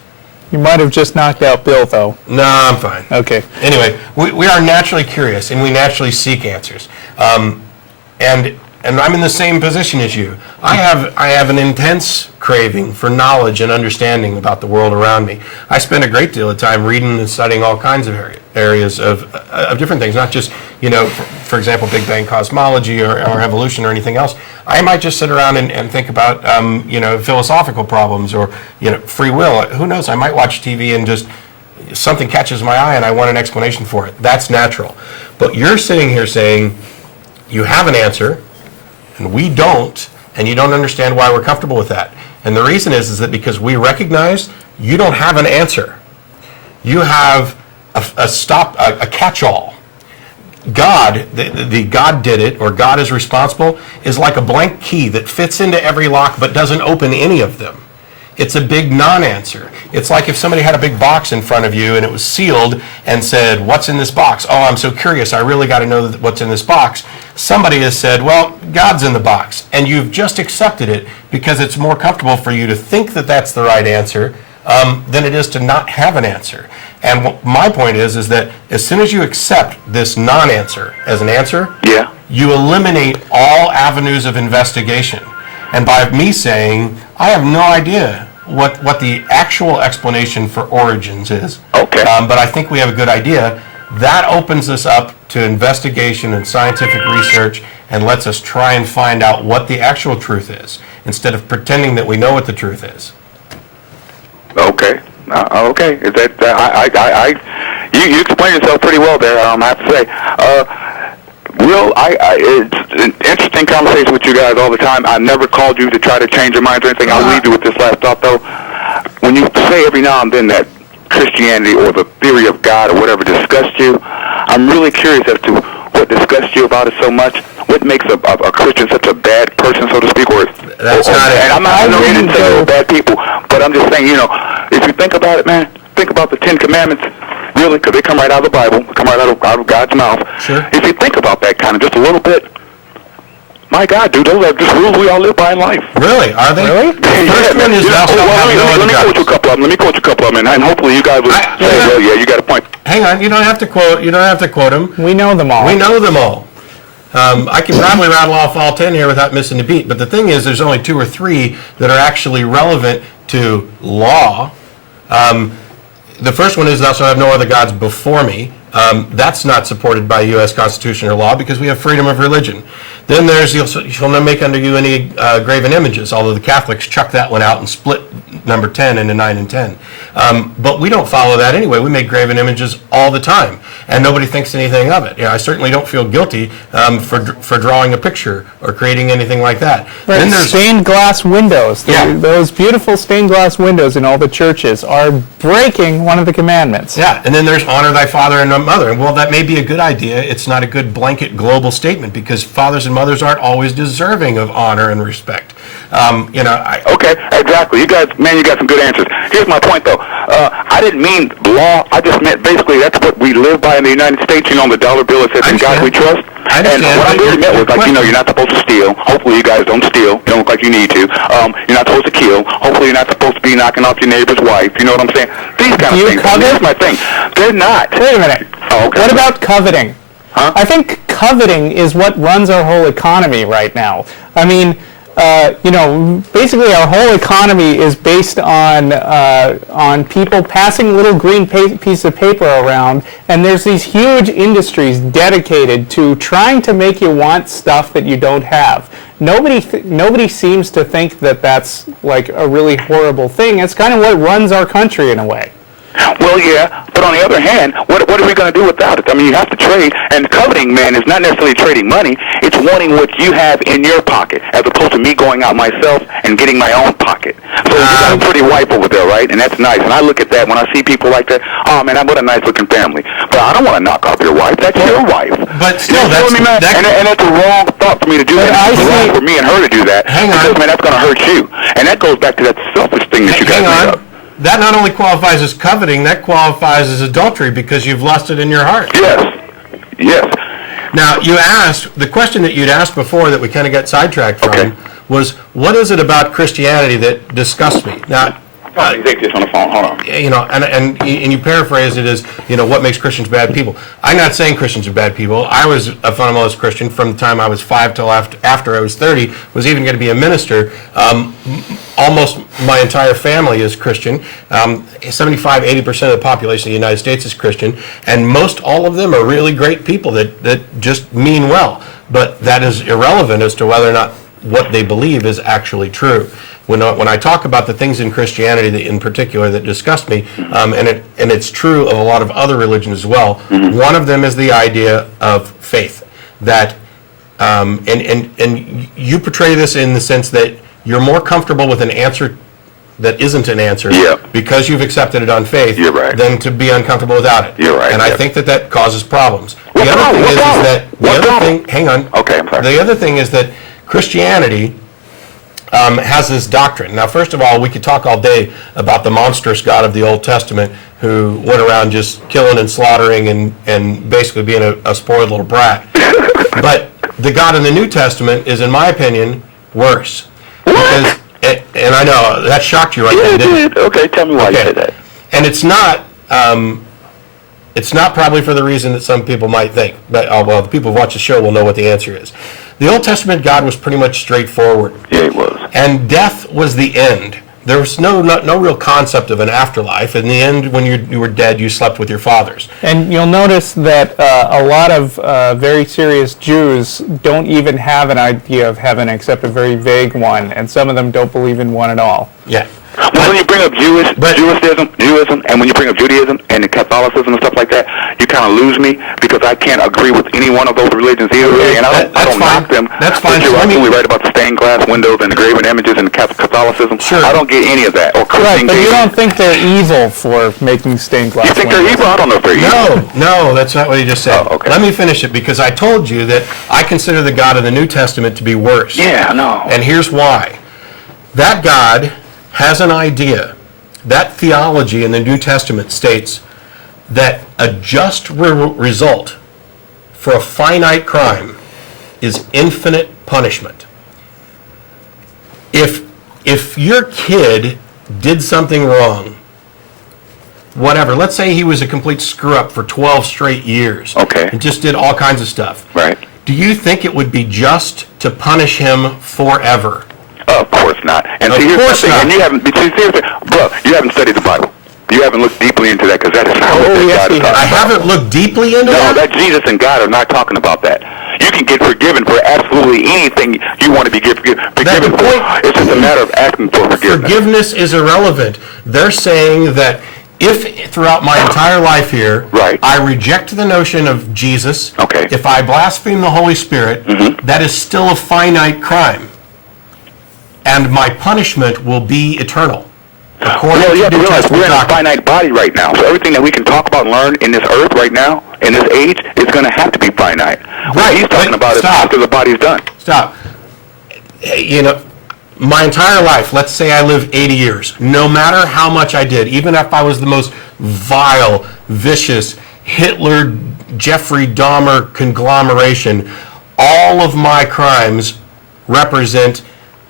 You might have just knocked out Bill, though. No, I'm fine. Okay. Anyway, we are naturally curious, and we naturally seek answers. And I'm in the same position as you. I have an intense craving for knowledge and understanding about the world around me. I spend a great deal of time reading and studying all kinds of areas of different things, not just, for example, Big Bang cosmology or evolution or anything else. I might just sit around and think about, philosophical problems or, free will. Who knows? I might watch TV and just something catches my eye and I want an explanation for it. That's natural. But you're sitting here saying you have an answer and we don't, and you don't understand why we're comfortable with that. And the reason is that because we recognize you don't have an answer. You have a catch-all. God, the God did it, or God is responsible, is like a blank key that fits into every lock but doesn't open any of them. It's a big non-answer. It's like if somebody had a big box in front of you and it was sealed and said, what's in this box? Oh, I'm so curious. I really got to know what's in this box. Somebody has said, well, God's in the box. And you've just accepted it because it's more comfortable for you to think that that's the right answer than it is to not have an answer. And my point is that as soon as you accept this non-answer as an answer, you eliminate all avenues of investigation. And by me saying, I have no idea what the actual explanation for origins is, but I think we have a good idea, that opens us up to investigation and scientific research and lets us try and find out what the actual truth is, instead of pretending that we know what the truth is. Okay. Is that you explained yourself pretty well there, I have to say. It's an interesting conversation with you guys all the time. I never called you to try to change your minds or anything. I'll leave you with this last thought, though. When you say every now and then that Christianity or the theory of God or whatever disgusts you, I'm really curious as to what disgusts you about it so much. What makes a Christian such a bad person, so to speak? That's not it. And I know you didn't say they were bad people, but I'm just saying, if you think about it, man, think about the Ten Commandments. Really, because they come right out of the Bible, come right out of God's mouth. Sure. If you think about that kind of just a little bit, my God, dude, those are just rules we all live by in life. Really? Are they? Really? First one is thou shalt have no other gods. Let me quote you a couple of them, and hopefully you guys will say, well, yeah, you got a point. Hang on, you don't have to quote them. We know them all. We know them all. I can probably rattle off all 10 here without missing a beat, but the thing is there's only 2 or 3 that are actually relevant to law. The first one is thou shalt have no other gods before me. That's not supported by U.S. Constitution or law because we have freedom of religion. Then there's you shall not make unto you any graven images, although the Catholics chuck that one out and split number 10 into 9 and 10. But we don't follow that anyway. We make graven images all the time, and nobody thinks anything of it. I certainly don't feel guilty for drawing a picture or creating anything like that. Right. Then there's stained glass windows. Those beautiful stained glass windows in all the churches are breaking one of the commandments. Yeah, and then there's honor thy father and mother. Well, that may be a good idea. It's not a good blanket global statement because fathers and mothers aren't always deserving of honor and respect. Okay, exactly. You got some good answers. Here's my point, though. I didn't mean law. I just meant basically that's what we live by in the United States. On the dollar bill it says, "In God we trust." And what I really meant was you're not supposed to steal. Hopefully you guys don't steal. You don't look like you need to. You're not supposed to kill. Hopefully you're not supposed to be knocking off your neighbor's wife. You know what I'm saying? These kind of things. Here's my thing. They're not. Wait a minute. Oh, okay. What about coveting? Huh? I think coveting is what runs our whole economy right now. I mean, basically our whole economy is based on people passing little green piece of paper around, and there's these huge industries dedicated to trying to make you want stuff that you don't have. Nobody seems to think that that's like a really horrible thing. It's kind of what runs our country in a way. Well, yeah, but on the other hand, what are we going to do without it? I mean, you have to trade, and coveting, man, is not necessarily trading money. It's wanting what you have in your pocket, as opposed to me going out myself and getting my own pocket. So you got a pretty wife over there, right? And that's nice. And I look at that when I see people like that. Oh man, what a nice-looking family. But I don't want to knock off your wife. That's your wife. But still, and that's a wrong thought for me to do that. It's wrong for me and her to do that. Because, man, that's going to hurt you. And that goes back to that selfish thing that you guys made up. That not only qualifies as coveting, that qualifies as adultery because you've lusted in your heart. Yes. Now, the question that you'd asked before that we kind of got sidetracked from was, what is it about Christianity that disgusts me? Now, Talking to atheists on the phone. Hold on. And you paraphrase it as, what makes Christians bad people. I'm not saying Christians are bad people. I was a fundamentalist Christian from the time I was 5 till after I was 30, was even going to be a minister. Almost my entire family is Christian. 75, 80% of the population of the United States is Christian, and most all of them are really great people that just mean well. But that is irrelevant as to whether or not what they believe is actually true. When I talk about the things in Christianity that, in particular, that disgust me, and it's true of a lot of other religions as well, one of them is the idea of faith. That and you portray this in the sense that you're more comfortable with an answer that isn't an answer because you've accepted it on faith than to be uncomfortable without it. You're right. And I think that causes problems. What The other problem? thing What is problem? that the What other problem? thing. Hang on. Okay, I'm sorry. The other thing is that Christianity has this doctrine. Now, first of all, we could talk all day about the monstrous God of the Old Testament who went around just killing and slaughtering and basically being a spoiled little brat. But the God in the New Testament is, in my opinion, worse. Because, and I know, that shocked you right Yeah, there, it didn't it? did. Okay, tell me why you say that. And it's not probably for the reason that some people might think. But the people who watch the show will know what the answer is. The Old Testament God was pretty much straightforward. Yeah, it was. And death was the end. There was no real concept of an afterlife. In the end, when you were dead, you slept with your fathers. And you'll notice that a lot of very serious Jews don't even have an idea of heaven except a very vague one, and some of them don't believe in one at all. Yeah. Well, when you bring up Judaism, and when you bring up Judaism and Catholicism and stuff like that, you kind of lose me because I can't agree with any one of those religions either way, and I don't knock them. That's fine. But you're absolutely right about the stained glass windows and the graven images and Catholicism. Sure. I don't get any of that. Or Right, Christian but you gazing. don't think they're evil for making stained glass You think windows. they're evil? I don't know if they're evil. No, that's not what you just said. Oh, okay. Let me finish it, because I told you that I consider the God of the New Testament to be worse. Yeah, I know. And here's why. That God has an idea. That theology in the New Testament states that a just result for a finite crime is infinite punishment. If your kid did something wrong, whatever, let's say he was a complete screw-up for 12 straight years. Okay. And just did all kinds of stuff. Right. Do you think it would be just to punish him forever? Of course not. And Of see, here's course something, not. and you haven't, seriously, bro, you haven't studied the Bible. You haven't looked deeply into that, because that is not what this yes, God is we talking I about. haven't looked deeply into No, that. that Jesus and God are not talking about that. You can get forgiven for absolutely anything you want to be forgiven the for. point- It's just a matter of asking for forgiveness. Forgiveness is irrelevant. They're saying that if throughout my entire life here, Right. I reject the notion of Jesus, Okay. if I blaspheme the Holy Spirit, that is still a finite crime. And my punishment will be eternal. According Well, you have to New realize Testament we're in a doctrine. finite body right now. So everything that we can talk about and learn in this earth right now, in this age, is going to have to be finite. What Right, he's talking but about is stop. after the body's done. Stop. My entire life, let's say I live 80 years, no matter how much I did, even if I was the most vile, vicious, Hitler, Jeffrey Dahmer conglomeration, all of my crimes represent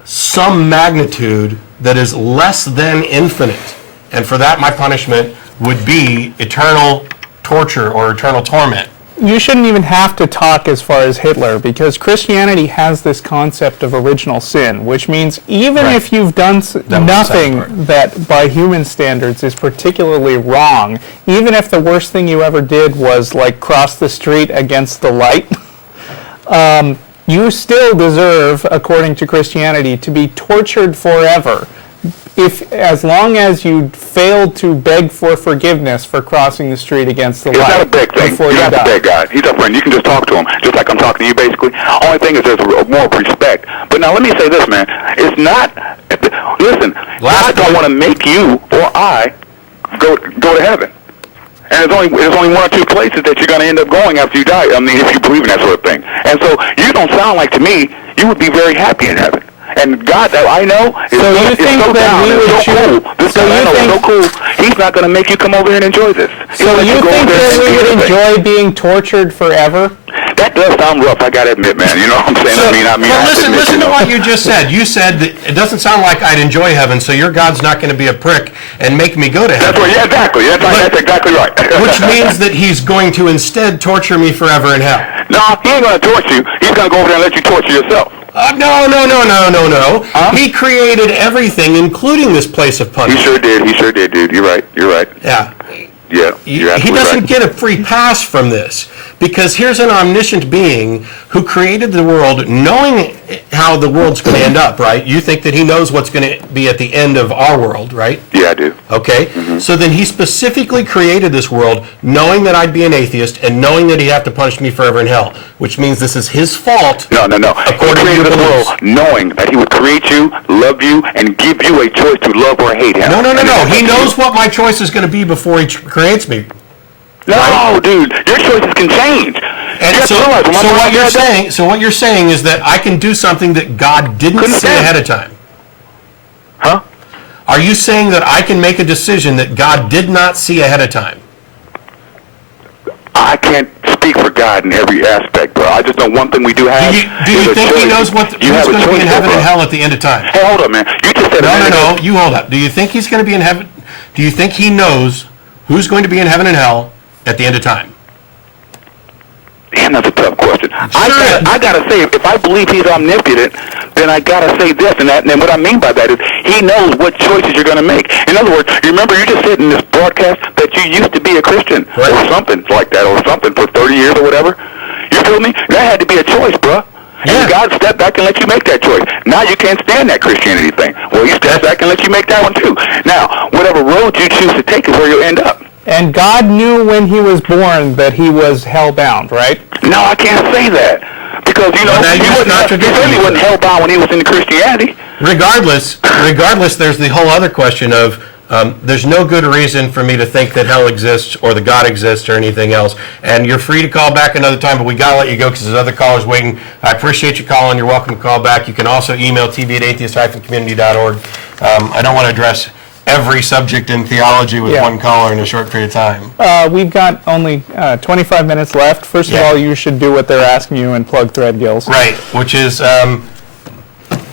some magnitude that is less than infinite. And for that, my punishment would be eternal torture or eternal torment. You shouldn't even have to talk as far as Hitler, because Christianity has this concept of original sin, which means even Right. if you've done was the second nothing part. that by human standards is particularly wrong, even if the worst thing you ever did was like cross the street against the light, you still deserve, according to Christianity, to be tortured forever. As long as you failed to beg for forgiveness for crossing the street against the It's light not a big thing. before You you have to die. beg God. He's a friend. You can just talk to him, just like I'm talking to you, basically. Only thing is there's more respect. But now let me say this, man. It's not. Listen, God don't want to make you or I go to heaven. And there's only one or two places that you're going to end up going after you die. I mean, if you believe in that sort of thing. And so you don't sound like to me you would be very happy in heaven. And God, that I know, is So you is think so that down, we is would so choose- cool. This so guy I you know is think- so cool. He's not going to make you come over here and enjoy this. He'll So let you go think over there that and we do would your thing. enjoy being tortured forever? that does sound rough. I gotta admit, man. You know what I'm saying? Well, listen to what you just said. You said that it doesn't sound like I'd enjoy heaven, so your God's not going to be a prick and make me go to heaven. That's right. Yeah, exactly. That's exactly right. Which means that he's going to instead torture me forever in hell. No, he ain't gonna torture you. He's gonna go over there and let you torture yourself. No. Huh? He created everything, including this place of punishment. He sure did, dude. You're right. Yeah. Yeah, you're He absolutely doesn't right. get a free pass from this, because here's an omniscient being who created the world knowing how the world's going to end up, right? You think that he knows what's going to be at the end of our world, right? Yeah, I do. Okay? So then he specifically created this world knowing that I'd be an atheist and knowing that he'd have to punish me forever in hell, which means this is his fault. No. He According created to this beliefs. world knowing that he would create you, love you, and give you a choice to love or hate him. No. And that's He up to knows you. what my choice is going to be before he creates me. No, dude, your choices can change. And You have to realize, when my mom did that- what you're saying is that I can do something that God didn't Couldn't see have. ahead of time. Huh? Are you saying that I can make a decision that God did not see ahead of time? I can't speak for God in every aspect, bro. I just know one thing we do have. Do you is a think he choice. knows who's You have a going to be choice, in heaven bro. and hell at the end of time? Hey, hold up, man. You just said a minute ago- No. You hold up. Do you think he's going to be in heaven? Do you think he knows who's going to be in heaven and hell at the end of time? Damn, that's a tough question. Sure. I gotta say, if I believe he's omnipotent, then I gotta say this, and what I mean by that is he knows what choices you're gonna make. In other words, you remember you just said in this broadcast that you used to be a Christian Right. or something like that, or something for 30 years or whatever. You feel me? That had to be a choice, bruh. Yeah. And God stepped back and let you make that choice. Now you can't stand that Christianity thing. Well, he steps back and let you make that one too. Now, whatever road you choose to take is where you'll end up. And God knew when he was born that he was hell-bound, right? No, I can't say that. Because, Well, now he you're certainly contradicting wasn't yourself. hellbound when he was in Christianity. Regardless, there's the whole other question of there's no good reason for me to think that hell exists or that God exists or anything else. And you're free to call back another time, but we got to let you go because there's other callers waiting. I appreciate you calling. You're welcome to call back. You can also email tv@atheist-community.org. I don't want to address every subject in theology with Yeah. one caller in a short period of time. We've got only 25 minutes left. First of Yeah. all, you should do what they're asking you and plug Threadgills. Right, which is,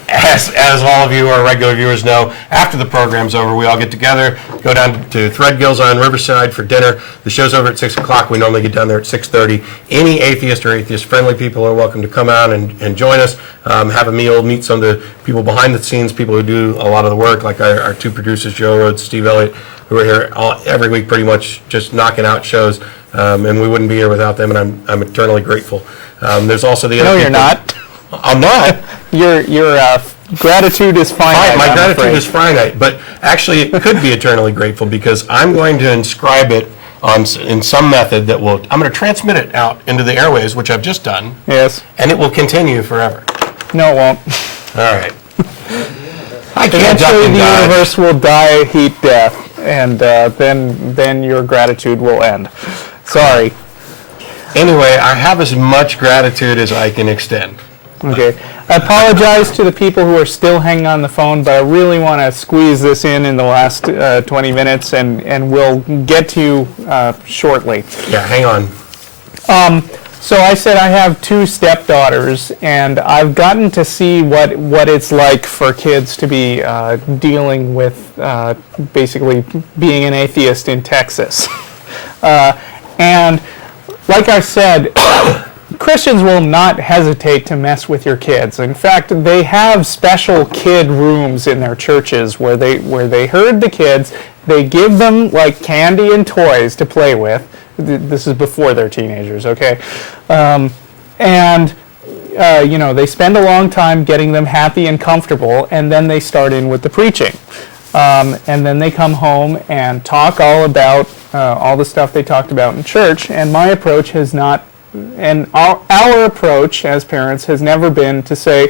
as all of you, our regular viewers know, after the program's over, we all get together, go down to Threadgills on Riverside for dinner. The show's over at 6 o'clock. We normally get down there at 6:30. Any atheist or atheist-friendly people are welcome to come out and join us, have a meal, meet some of the people behind the scenes, people who do a lot of the work, like our two producers, Joe Rhodes, Steve Elliott, who are here every week pretty much just knocking out shows, and we wouldn't be here without them, and I'm eternally grateful. There's also the other No, you're people- not. I'm not. Your gratitude is finite. My I'm gratitude afraid. is finite, but actually it could be eternally grateful because I'm going to inscribe it in some method that will, I'm going to transmit it out into the airways, which I've just done, Yes. and it will continue forever. No, it won't. All right. I can't duck Eventually, and the dodge. universe will die, heat, death, and then your gratitude will end. Sorry. Anyway, I have as much gratitude as I can extend. Okay. I apologize to the people who are still hanging on the phone, but I really want to squeeze this in the last 20 minutes, and we'll get to you shortly. Yeah, hang on. So I said I have two stepdaughters, and I've gotten to see what it's like for kids to be dealing with basically being an atheist in Texas. And like I said, Christians will not hesitate to mess with your kids. In fact, they have special kid rooms in their churches where they herd the kids. They give them like candy and toys to play with. This is before they're teenagers, okay? They spend a long time getting them happy and comfortable, and then they start in with the preaching. And then they come home and talk all about all the stuff they talked about in church. And my approach has not, and our approach as parents has never been to say,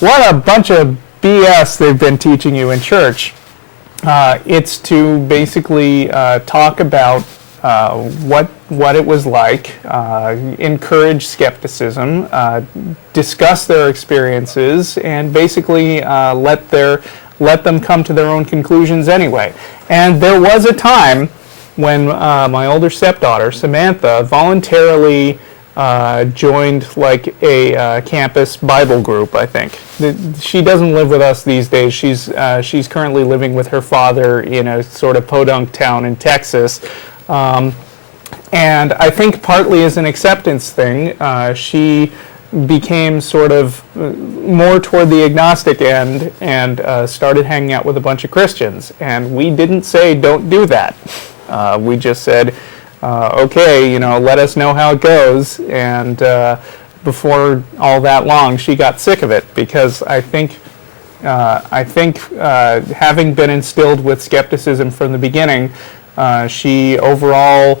what a bunch of BS they've been teaching you in church. It's to basically talk about what it was like, encourage skepticism, discuss their experiences, and basically let them come to their own conclusions anyway. And there was a time when my older stepdaughter, Samantha, voluntarily joined like a campus Bible group, I think. She doesn't live with us these days. She's currently living with her father in a sort of podunk town in Texas. And I think partly as an acceptance thing, she became sort of more toward the agnostic end and started hanging out with a bunch of Christians. And we didn't say, don't do that. We just said, okay, let us know how it goes. And before all that long, she got sick of it because I think having been instilled with skepticism from the beginning, she overall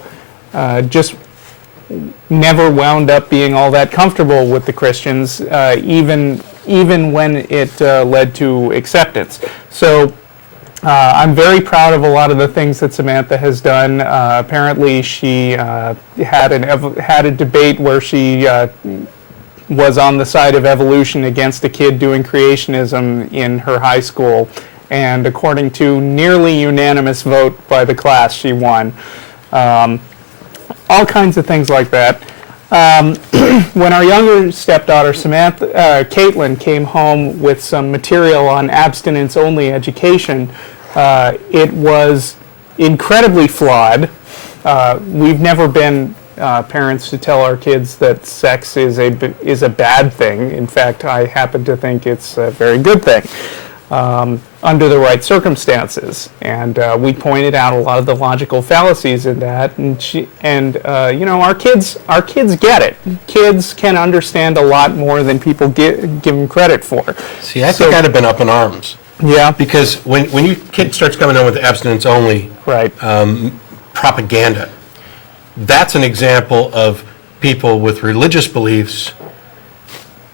just never wound up being all that comfortable with the Christians, even when it led to acceptance. So I'm very proud of a lot of the things that Samantha has done. Apparently, she had a debate where she was on the side of evolution against a kid doing creationism in her high school, and according to nearly unanimous vote by the class, she won. All kinds of things like that. When our younger stepdaughter, Caitlin, came home with some material on abstinence-only education, it was incredibly flawed. We've never been parents to tell our kids that sex is a bad thing. In fact, I happen to think it's a very good thing. Under the right circumstances, and we pointed out a lot of the logical fallacies in that, and our kids get it. Kids can understand a lot more than people give them credit for. See, I think I'd have been up in arms. Yeah, Because when your kid starts coming in with abstinence only right. Propaganda, that's an example of people with religious beliefs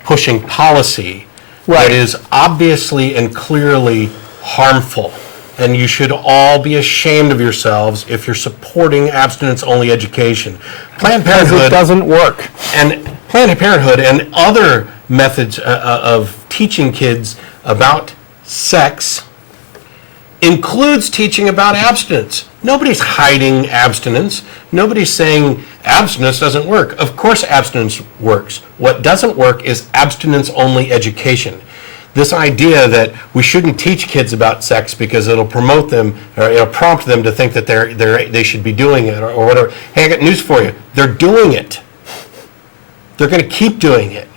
pushing policy Right. that is obviously and clearly harmful. And you should all be ashamed of yourselves if you're supporting abstinence-only education. Planned Because Parenthood it doesn't work. and other methods of teaching kids about sex includes teaching about abstinence. Nobody's hiding abstinence. Nobody's saying abstinence doesn't work. Of course abstinence works. What doesn't work is abstinence-only education. This idea that we shouldn't teach kids about sex because it'll promote them, or it'll prompt them to think that they should be doing it, or whatever. Hey, I got news for you. They're doing it. They're going to keep doing it.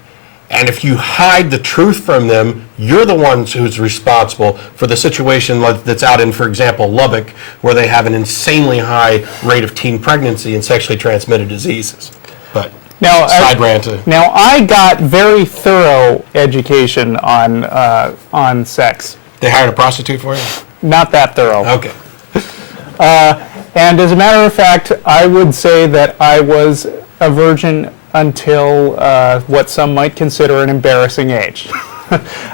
And if you hide the truth from them, you're the ones who's responsible for the situation that's out in, for example, Lubbock, where they have an insanely high rate of teen pregnancy and sexually transmitted diseases. But side rant. Now, I got very thorough education on sex. They hired a prostitute for you? Not that thorough. Okay. And as a matter of fact, I would say that I was a virgin until what some might consider an embarrassing age.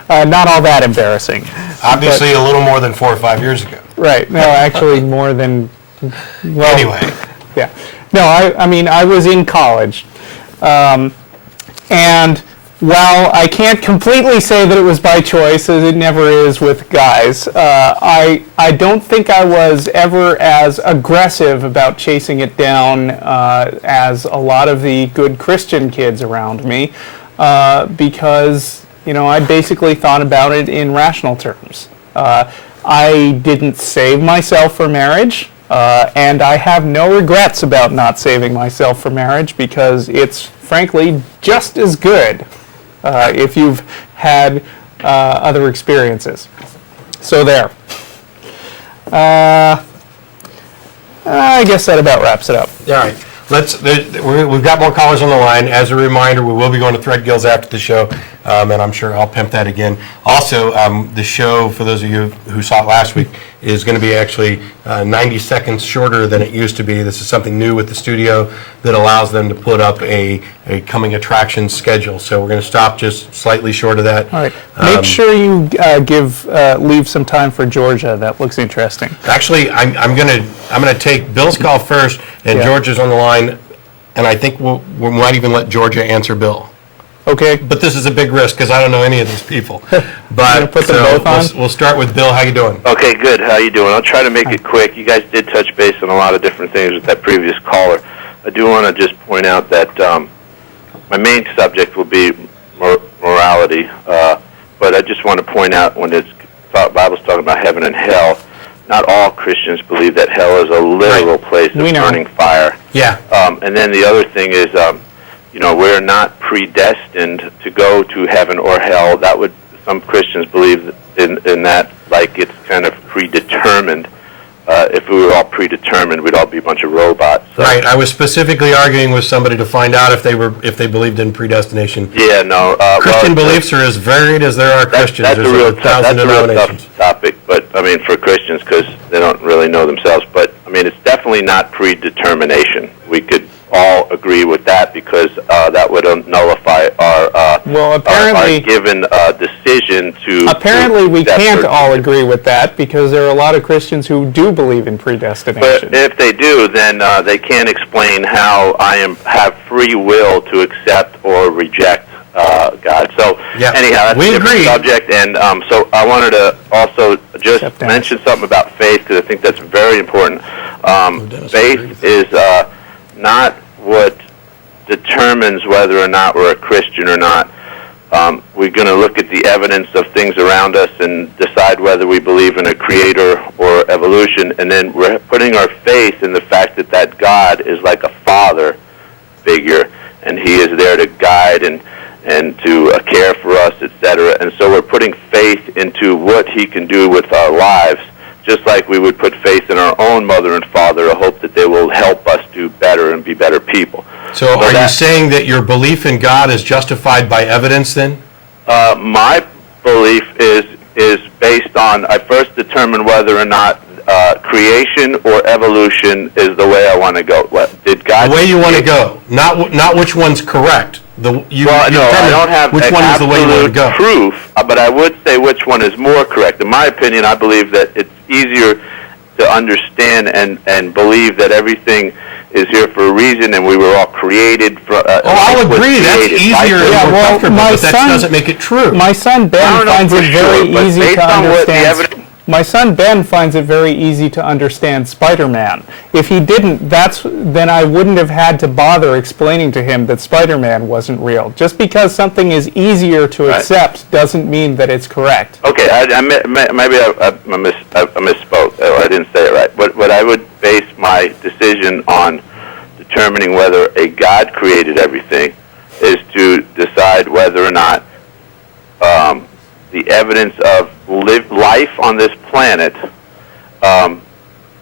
Not all that embarrassing. Obviously a little more than 4 or 5 years ago. Right. No, actually more than... Well, Anyway. Yeah. No, I mean, I was in college. And while I can't completely say that it was by choice, as it never is with guys, I don't think I was ever as aggressive about chasing it down as a lot of the good Christian kids around me, because, I basically thought about it in rational terms. I didn't save myself for marriage, and I have no regrets about not saving myself for marriage, because it's, frankly, just as good. If you've had other experiences. So there. I guess that about wraps it up. All right. We've got more callers on the line. As a reminder, we will be going to Threadgills after the show, and I'm sure I'll pimp that again. Also, the show, for those of you who saw it last week, is going to be actually 90 seconds shorter than it used to be. This is something new with the studio that allows them to put up a coming attraction schedule. So we're going to stop just slightly short of that. All right. Make sure you leave some time for Georgia. That looks interesting. Actually, I'm going to take Bill's call first, and Yeah. Georgia's on the line, and I think we might even let Georgia answer Bill. Okay. But this is a big risk because I don't know any of these people. gonna But put them both on? We'll start with Bill. How you doing? Okay, good. How you doing? I'll try to make it quick. You guys did touch base on a lot of different things with that previous caller. I do want to just point out that my main subject will be morality, but I just want to point out when the Bible's talking about heaven and hell, not all Christians believe that hell is a literal place of burning fire. Yeah. And then the other thing is, we're not predestined to go to heaven or hell. That would, some Christians believe in that, like it's kind of predetermined. If we were all predetermined, we'd all be a bunch of robots. So. Right. I was specifically arguing with somebody to find out if they believed in predestination. Yeah, no. Christian beliefs are as varied as there are Christians. That's There's a real over 1,000 denominations. tough topic, but I mean for Christians because they don't really know themselves. But I mean it's definitely not predetermination. We could all agree with that because that would nullify our given decision to. Apparently, we can't all agree with that because there are a lot of Christians who do believe in predestination. But if they do, then they can't explain how I have free will to accept or reject God. So anyhow, that's a different subject. And so I wanted to also just mention something about faith because I think that's very important. Faith is not what determines whether or not we're a Christian or not. We're going to look at the evidence of things around us and decide whether we believe in a creator or evolution, and then we're putting our faith in the fact that God is like a father figure, and he is there to guide and to care for us, etc. And so we're putting faith into what he can do with our lives, just like we would put faith in our own mother and father, a hope that they will help us do better and be better people. So are you saying that your belief in God is justified by evidence then? My belief is based on, I first determine whether or not creation or evolution is the way I want to go. Did God? The way you want to go, not which one's correct. I don't have which one is the way you want to go. Proof, but I would say which one is more correct. In my opinion, I believe that it's easier to understand and believe that everything is here for a reason, and we were all created for. I'll agree. That's easier and more comfortable, but that doesn't make it true. My son Ben finds it very easy to understand. My son Ben finds it very easy to understand Spider-Man. If he didn't, then I wouldn't have had to bother explaining to him that Spider-Man wasn't real. Just because something is easier to accept doesn't mean that it's correct. Okay, maybe I misspoke. I didn't say it right. But I would base my decision on determining whether a God created everything is to decide whether or not the evidence of life on this planet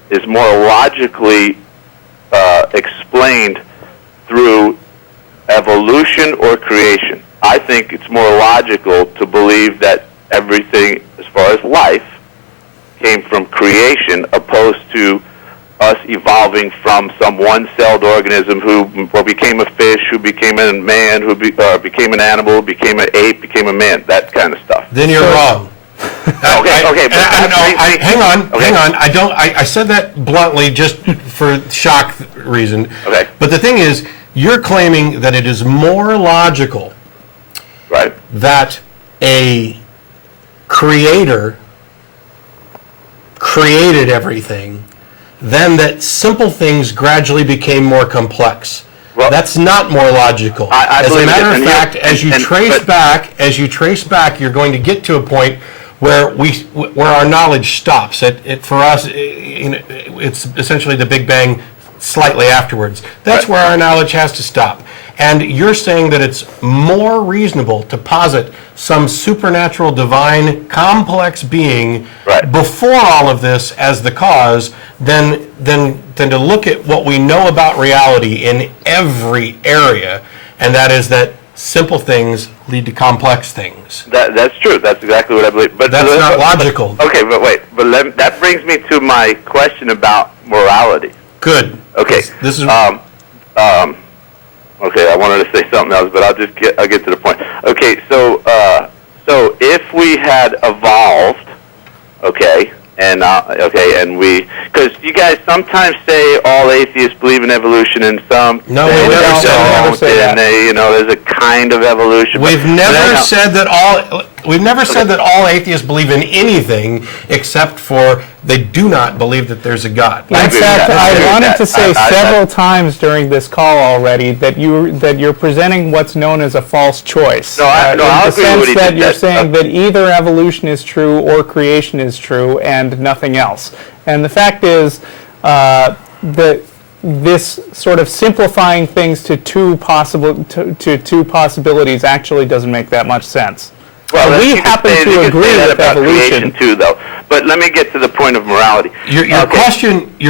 is more logically explained through evolution or creation. I think it's more logical to believe that everything, as far as life, came from creation opposed to us evolving from some one-celled organism who became a fish, who became a man, who became an animal, became an ape, became a man, that kind of stuff. Then you're wrong. Okay. Hang on. I said that bluntly just for shock reason. Okay. But the thing is, you're claiming that it is more logical that a creator created everything than that simple things gradually became more complex. Well, that's not more logical. As a matter of fact, as you trace back, you're going to get to a point where our knowledge stops. For us, it's essentially the Big Bang slightly afterwards. That's where our knowledge has to stop. And you're saying that it's more reasonable to posit some supernatural, divine, complex being before all of this as the cause than to look at what we know about reality in every area, and that is that simple things lead to complex things. That's true. That's exactly what I believe. But that's not logical. Okay, but wait. But that brings me to my question about morality. Good. Okay. This is okay, I wanted to say something else, but I'll get to the point. Okay, so if we had evolved, and because you guys sometimes say all atheists believe in evolution, and some no, we never say that. And there's a kind of evolution. We've never said that all. We've never said that all atheists believe in anything except for they do not believe that there's a God. In fact, I wanted to say several times during this call already that you're presenting what's known as a false choice. I'll in the agree with sense you that you're that- saying that either evolution is true or creation is true and nothing else. And the fact is that this sort of simplifying things to two possibilities actually doesn't make that much sense. Well, we happen to agree with about evolution creation too, though. But let me get to the point of morality. Your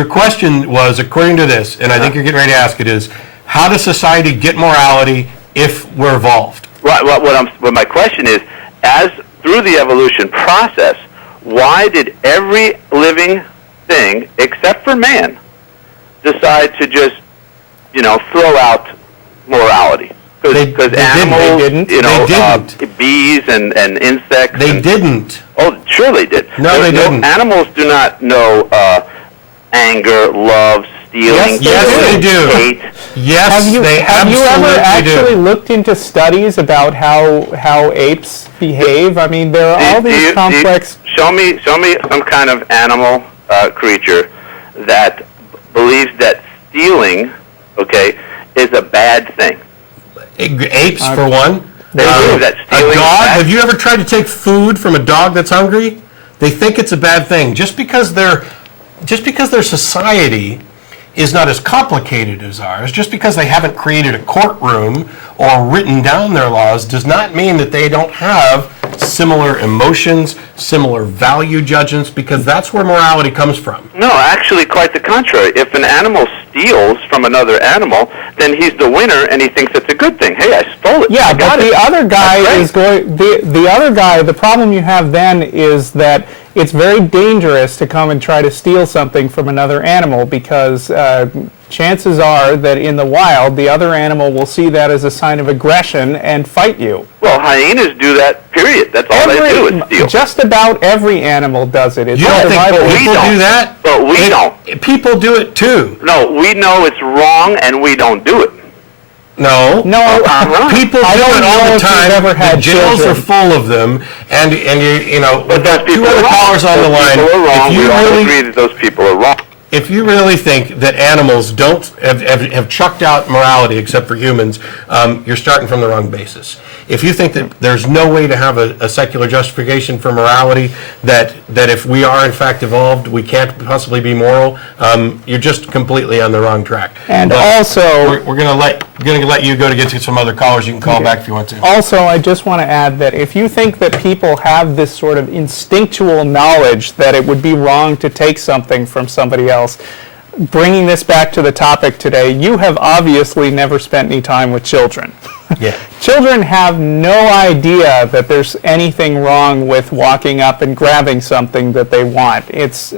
question was, according to this, and I think you're getting ready to ask it, is how does society get morality if we're evolved? Right. What my question is, as through the evolution process, why did every living thing, except for man, decide to just, throw out morality? Because animals, bees and insects. They didn't. Oh, sure they did. No, they didn't. Animals do not know anger, love, stealing, yes, they do. hate. Yes, they have you ever actually do. looked into studies about how apes behave? I mean, there are all these complex. Show me some kind of animal creature that believes that stealing, is a bad thing. Apes, for one. They believe that stealing a dog. is bad. Have you ever tried to take food from a dog that's hungry? They think it's a bad thing. Just because their society is not as complicated as ours, just because they haven't created a courtroom or written down their laws, does not mean that they don't have similar emotions, similar value judgments, because that's where morality comes from. No, actually, quite the contrary. If an animal steals from another animal, then he's the winner, and he thinks it's a good thing. Hey, I stole it. Yeah, I got but it. the other guy is going. The other guy. The problem you have then is that it's very dangerous to come and try to steal something from another animal, because chances are that in the wild, the other animal will see that as a sign of aggression and fight you. Well, hyenas do that, period. That's all they do is steal. Just about every animal does it. It's You don't think survival. people do that? But we don't. People do it too. No, we know it's wrong, and we don't do it. No. People do I don't it all know the if you've time. ever had The jails children. are full of them, and you know. But those people two other are wrong. callers on the Those line. people are wrong. If you We all really, agree that those people are wrong. if you really think that animals have chucked out morality except for humans, you're starting from the wrong basis. If you think that there's no way to have a secular justification for morality, that if we are in fact evolved, we can't possibly be moral, you're just completely on the wrong track. And But also, we're going to let you go to get to some other callers. You can call back if you want to. Also, I just want to add that if you think that people have this sort of instinctual knowledge that it would be wrong to take something from somebody else, bringing this back to the topic today, you have obviously never spent any time with children. Yeah. Children have no idea that there's anything wrong with walking up and grabbing something that they want. It's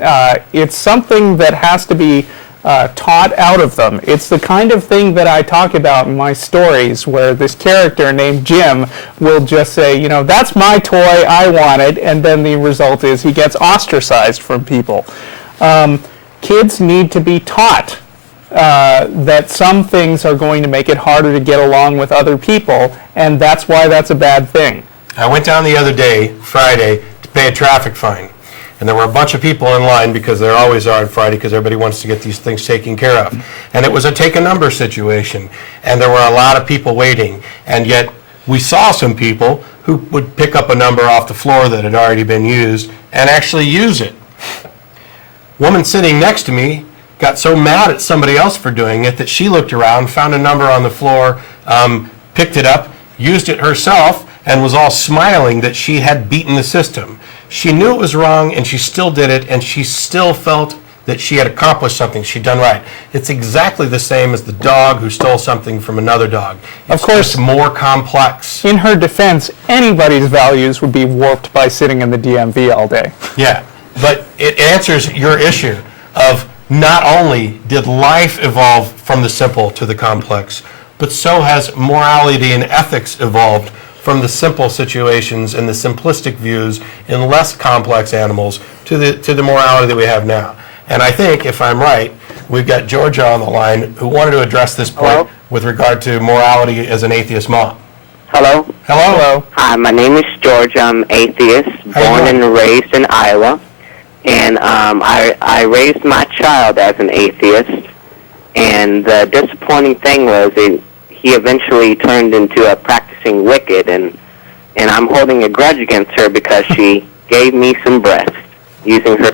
something that has to be taught out of them. It's the kind of thing that I talk about in my stories, where this character named Jim will just say, you know, that's my toy, I want it, and then the result is he gets ostracized from people. Kids need to be taught that some things are going to make it harder to get along with other people, and that's why that's a bad thing. I went down the other day, Friday, to pay a traffic fine. And there were a bunch of people in line, because there always are on Friday, because everybody wants to get these things taken care of. And it was a take a number situation. And there were a lot of people waiting. And yet we saw some people who would pick up a number off the floor that had already been used and actually use it. Woman sitting next to me got so mad at somebody else for doing it that she looked around, found a number on the floor, picked it up, used it herself, and was all smiling that she had beaten the system. She knew it was wrong, and she still did it, and she still felt that she had accomplished something, she'd done right. It's exactly the same as the dog who stole something from another dog. It's of course, just more complex. In her defense, anybody's values would be warped by sitting in the DMV all day. Yeah, but it answers your issue of not only did life evolve from the simple to the complex, but so has morality and ethics evolved from the simple situations and the simplistic views in less complex animals to the morality that we have now. And I think, if I'm right, we've got Georgia on the line who wanted to address this point with regard to morality as an atheist mom. Hello? Hello. Hi, my name is George. I'm atheist, born and raised in Iowa. And I raised my child as an atheist. And the disappointing thing was he eventually turned into a practicing Wiccan. And I'm holding a grudge against her because she gave me some breast using her...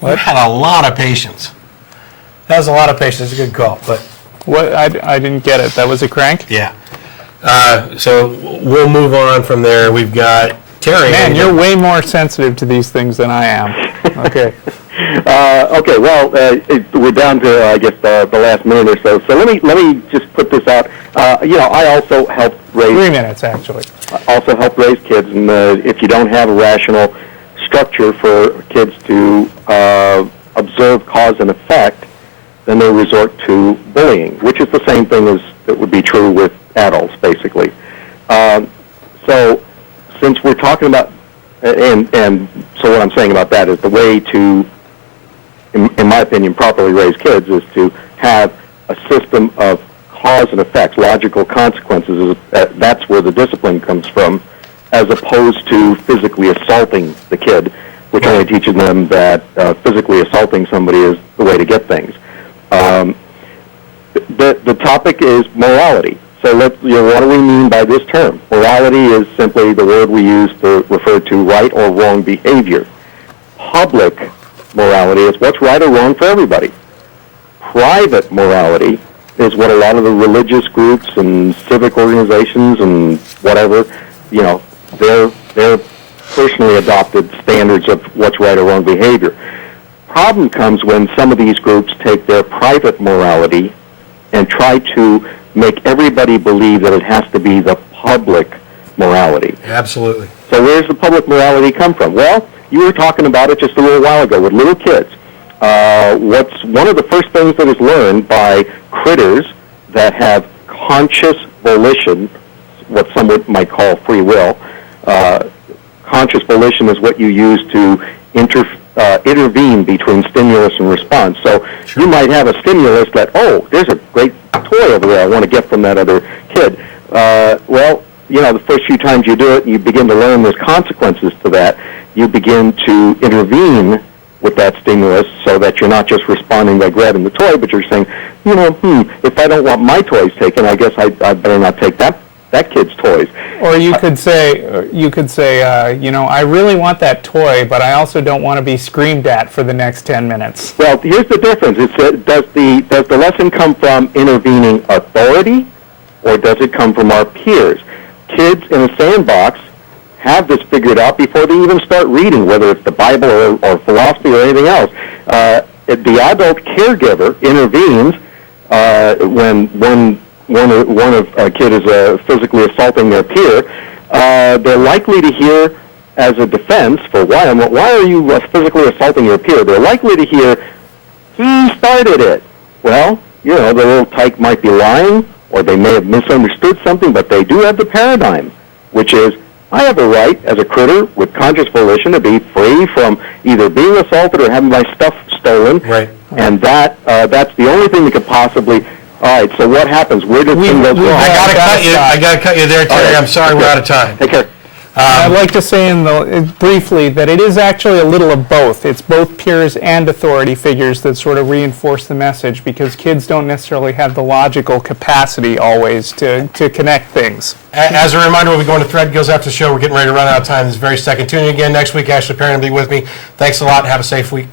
You had a lot of patience. That was a lot of patience. It's a good call, but... What? I didn't get it. That was a crank? Yeah. So we'll move on from there. We've got Terry. Man, you're way more sensitive to these things than I am. Okay. Okay, well, we're down to, I guess, the last minute or so. So let me just put this out. I also help raise... 3 minutes, actually. Also help raise kids, and if you don't have a rational structure for kids to observe cause and effect, then they resort to bullying, which is the same thing as that would be true with adults, basically. So since we're talking about, and so what I'm saying about that is the way to, in my opinion, properly raise kids is to have a system of cause and effects, logical consequences. That's where the discipline comes from, as opposed to physically assaulting the kid, which only teaches them that physically assaulting somebody is the way to get things. The topic is morality. So what do we mean by this term? Morality is simply the word we use to refer to right or wrong behavior. Public morality is what's right or wrong for everybody. Private morality is what a lot of the religious groups and civic organizations and whatever, their personally adopted standards of what's right or wrong behavior. Problem comes when some of these groups take their private morality and try to make everybody believe that it has to be the public morality. Absolutely. So where's the public morality come from? Well, you were talking about it just a little while ago with little kids. What's one of the first things that is learned by critters that have conscious volition, what some might call free will. Conscious volition is what you use to intervene between stimulus and response. So you might have a stimulus that, there's a great toy over there I want to get from that other kid. The first few times you do it, you begin to learn there's consequences to that. You begin to intervene with that stimulus so that you're not just responding by grabbing the toy, but you're saying, if I don't want my toys taken, I guess I better not take that kid's toys. Or you could say, I really want that toy, but I also don't want to be screamed at for the next 10 minutes. Well, here's the difference. Does the lesson come from intervening authority, or does it come from our peers? Kids in a sandbox have this figured out before they even start reading, whether it's the Bible or philosophy or anything else. The adult caregiver intervenes when one of a kid is physically assaulting their peer. They're likely to hear, as a defense for why are you physically assaulting your peer? They're likely to hear, he started it. Well, the little tyke might be lying, or they may have misunderstood something, but they do have the paradigm, which is, I have a right as a critter with conscious volition to be free from either being assaulted or having my stuff stolen. Right. And that's the only thing that could possibly... All right, so what happens? Where does things go wrong? I got to cut you there, Terry. I'm sorry, we're out of time. Take care. I'd like to say briefly that it is actually a little of both. It's both peers and authority figures that sort of reinforce the message, because kids don't necessarily have the logical capacity always to connect things. As a reminder, we'll be going to Thread Goes After the show. We're getting ready to run out of time this very second. Tune in again next week. Ashley Perrin will be with me. Thanks a lot. Have a safe week.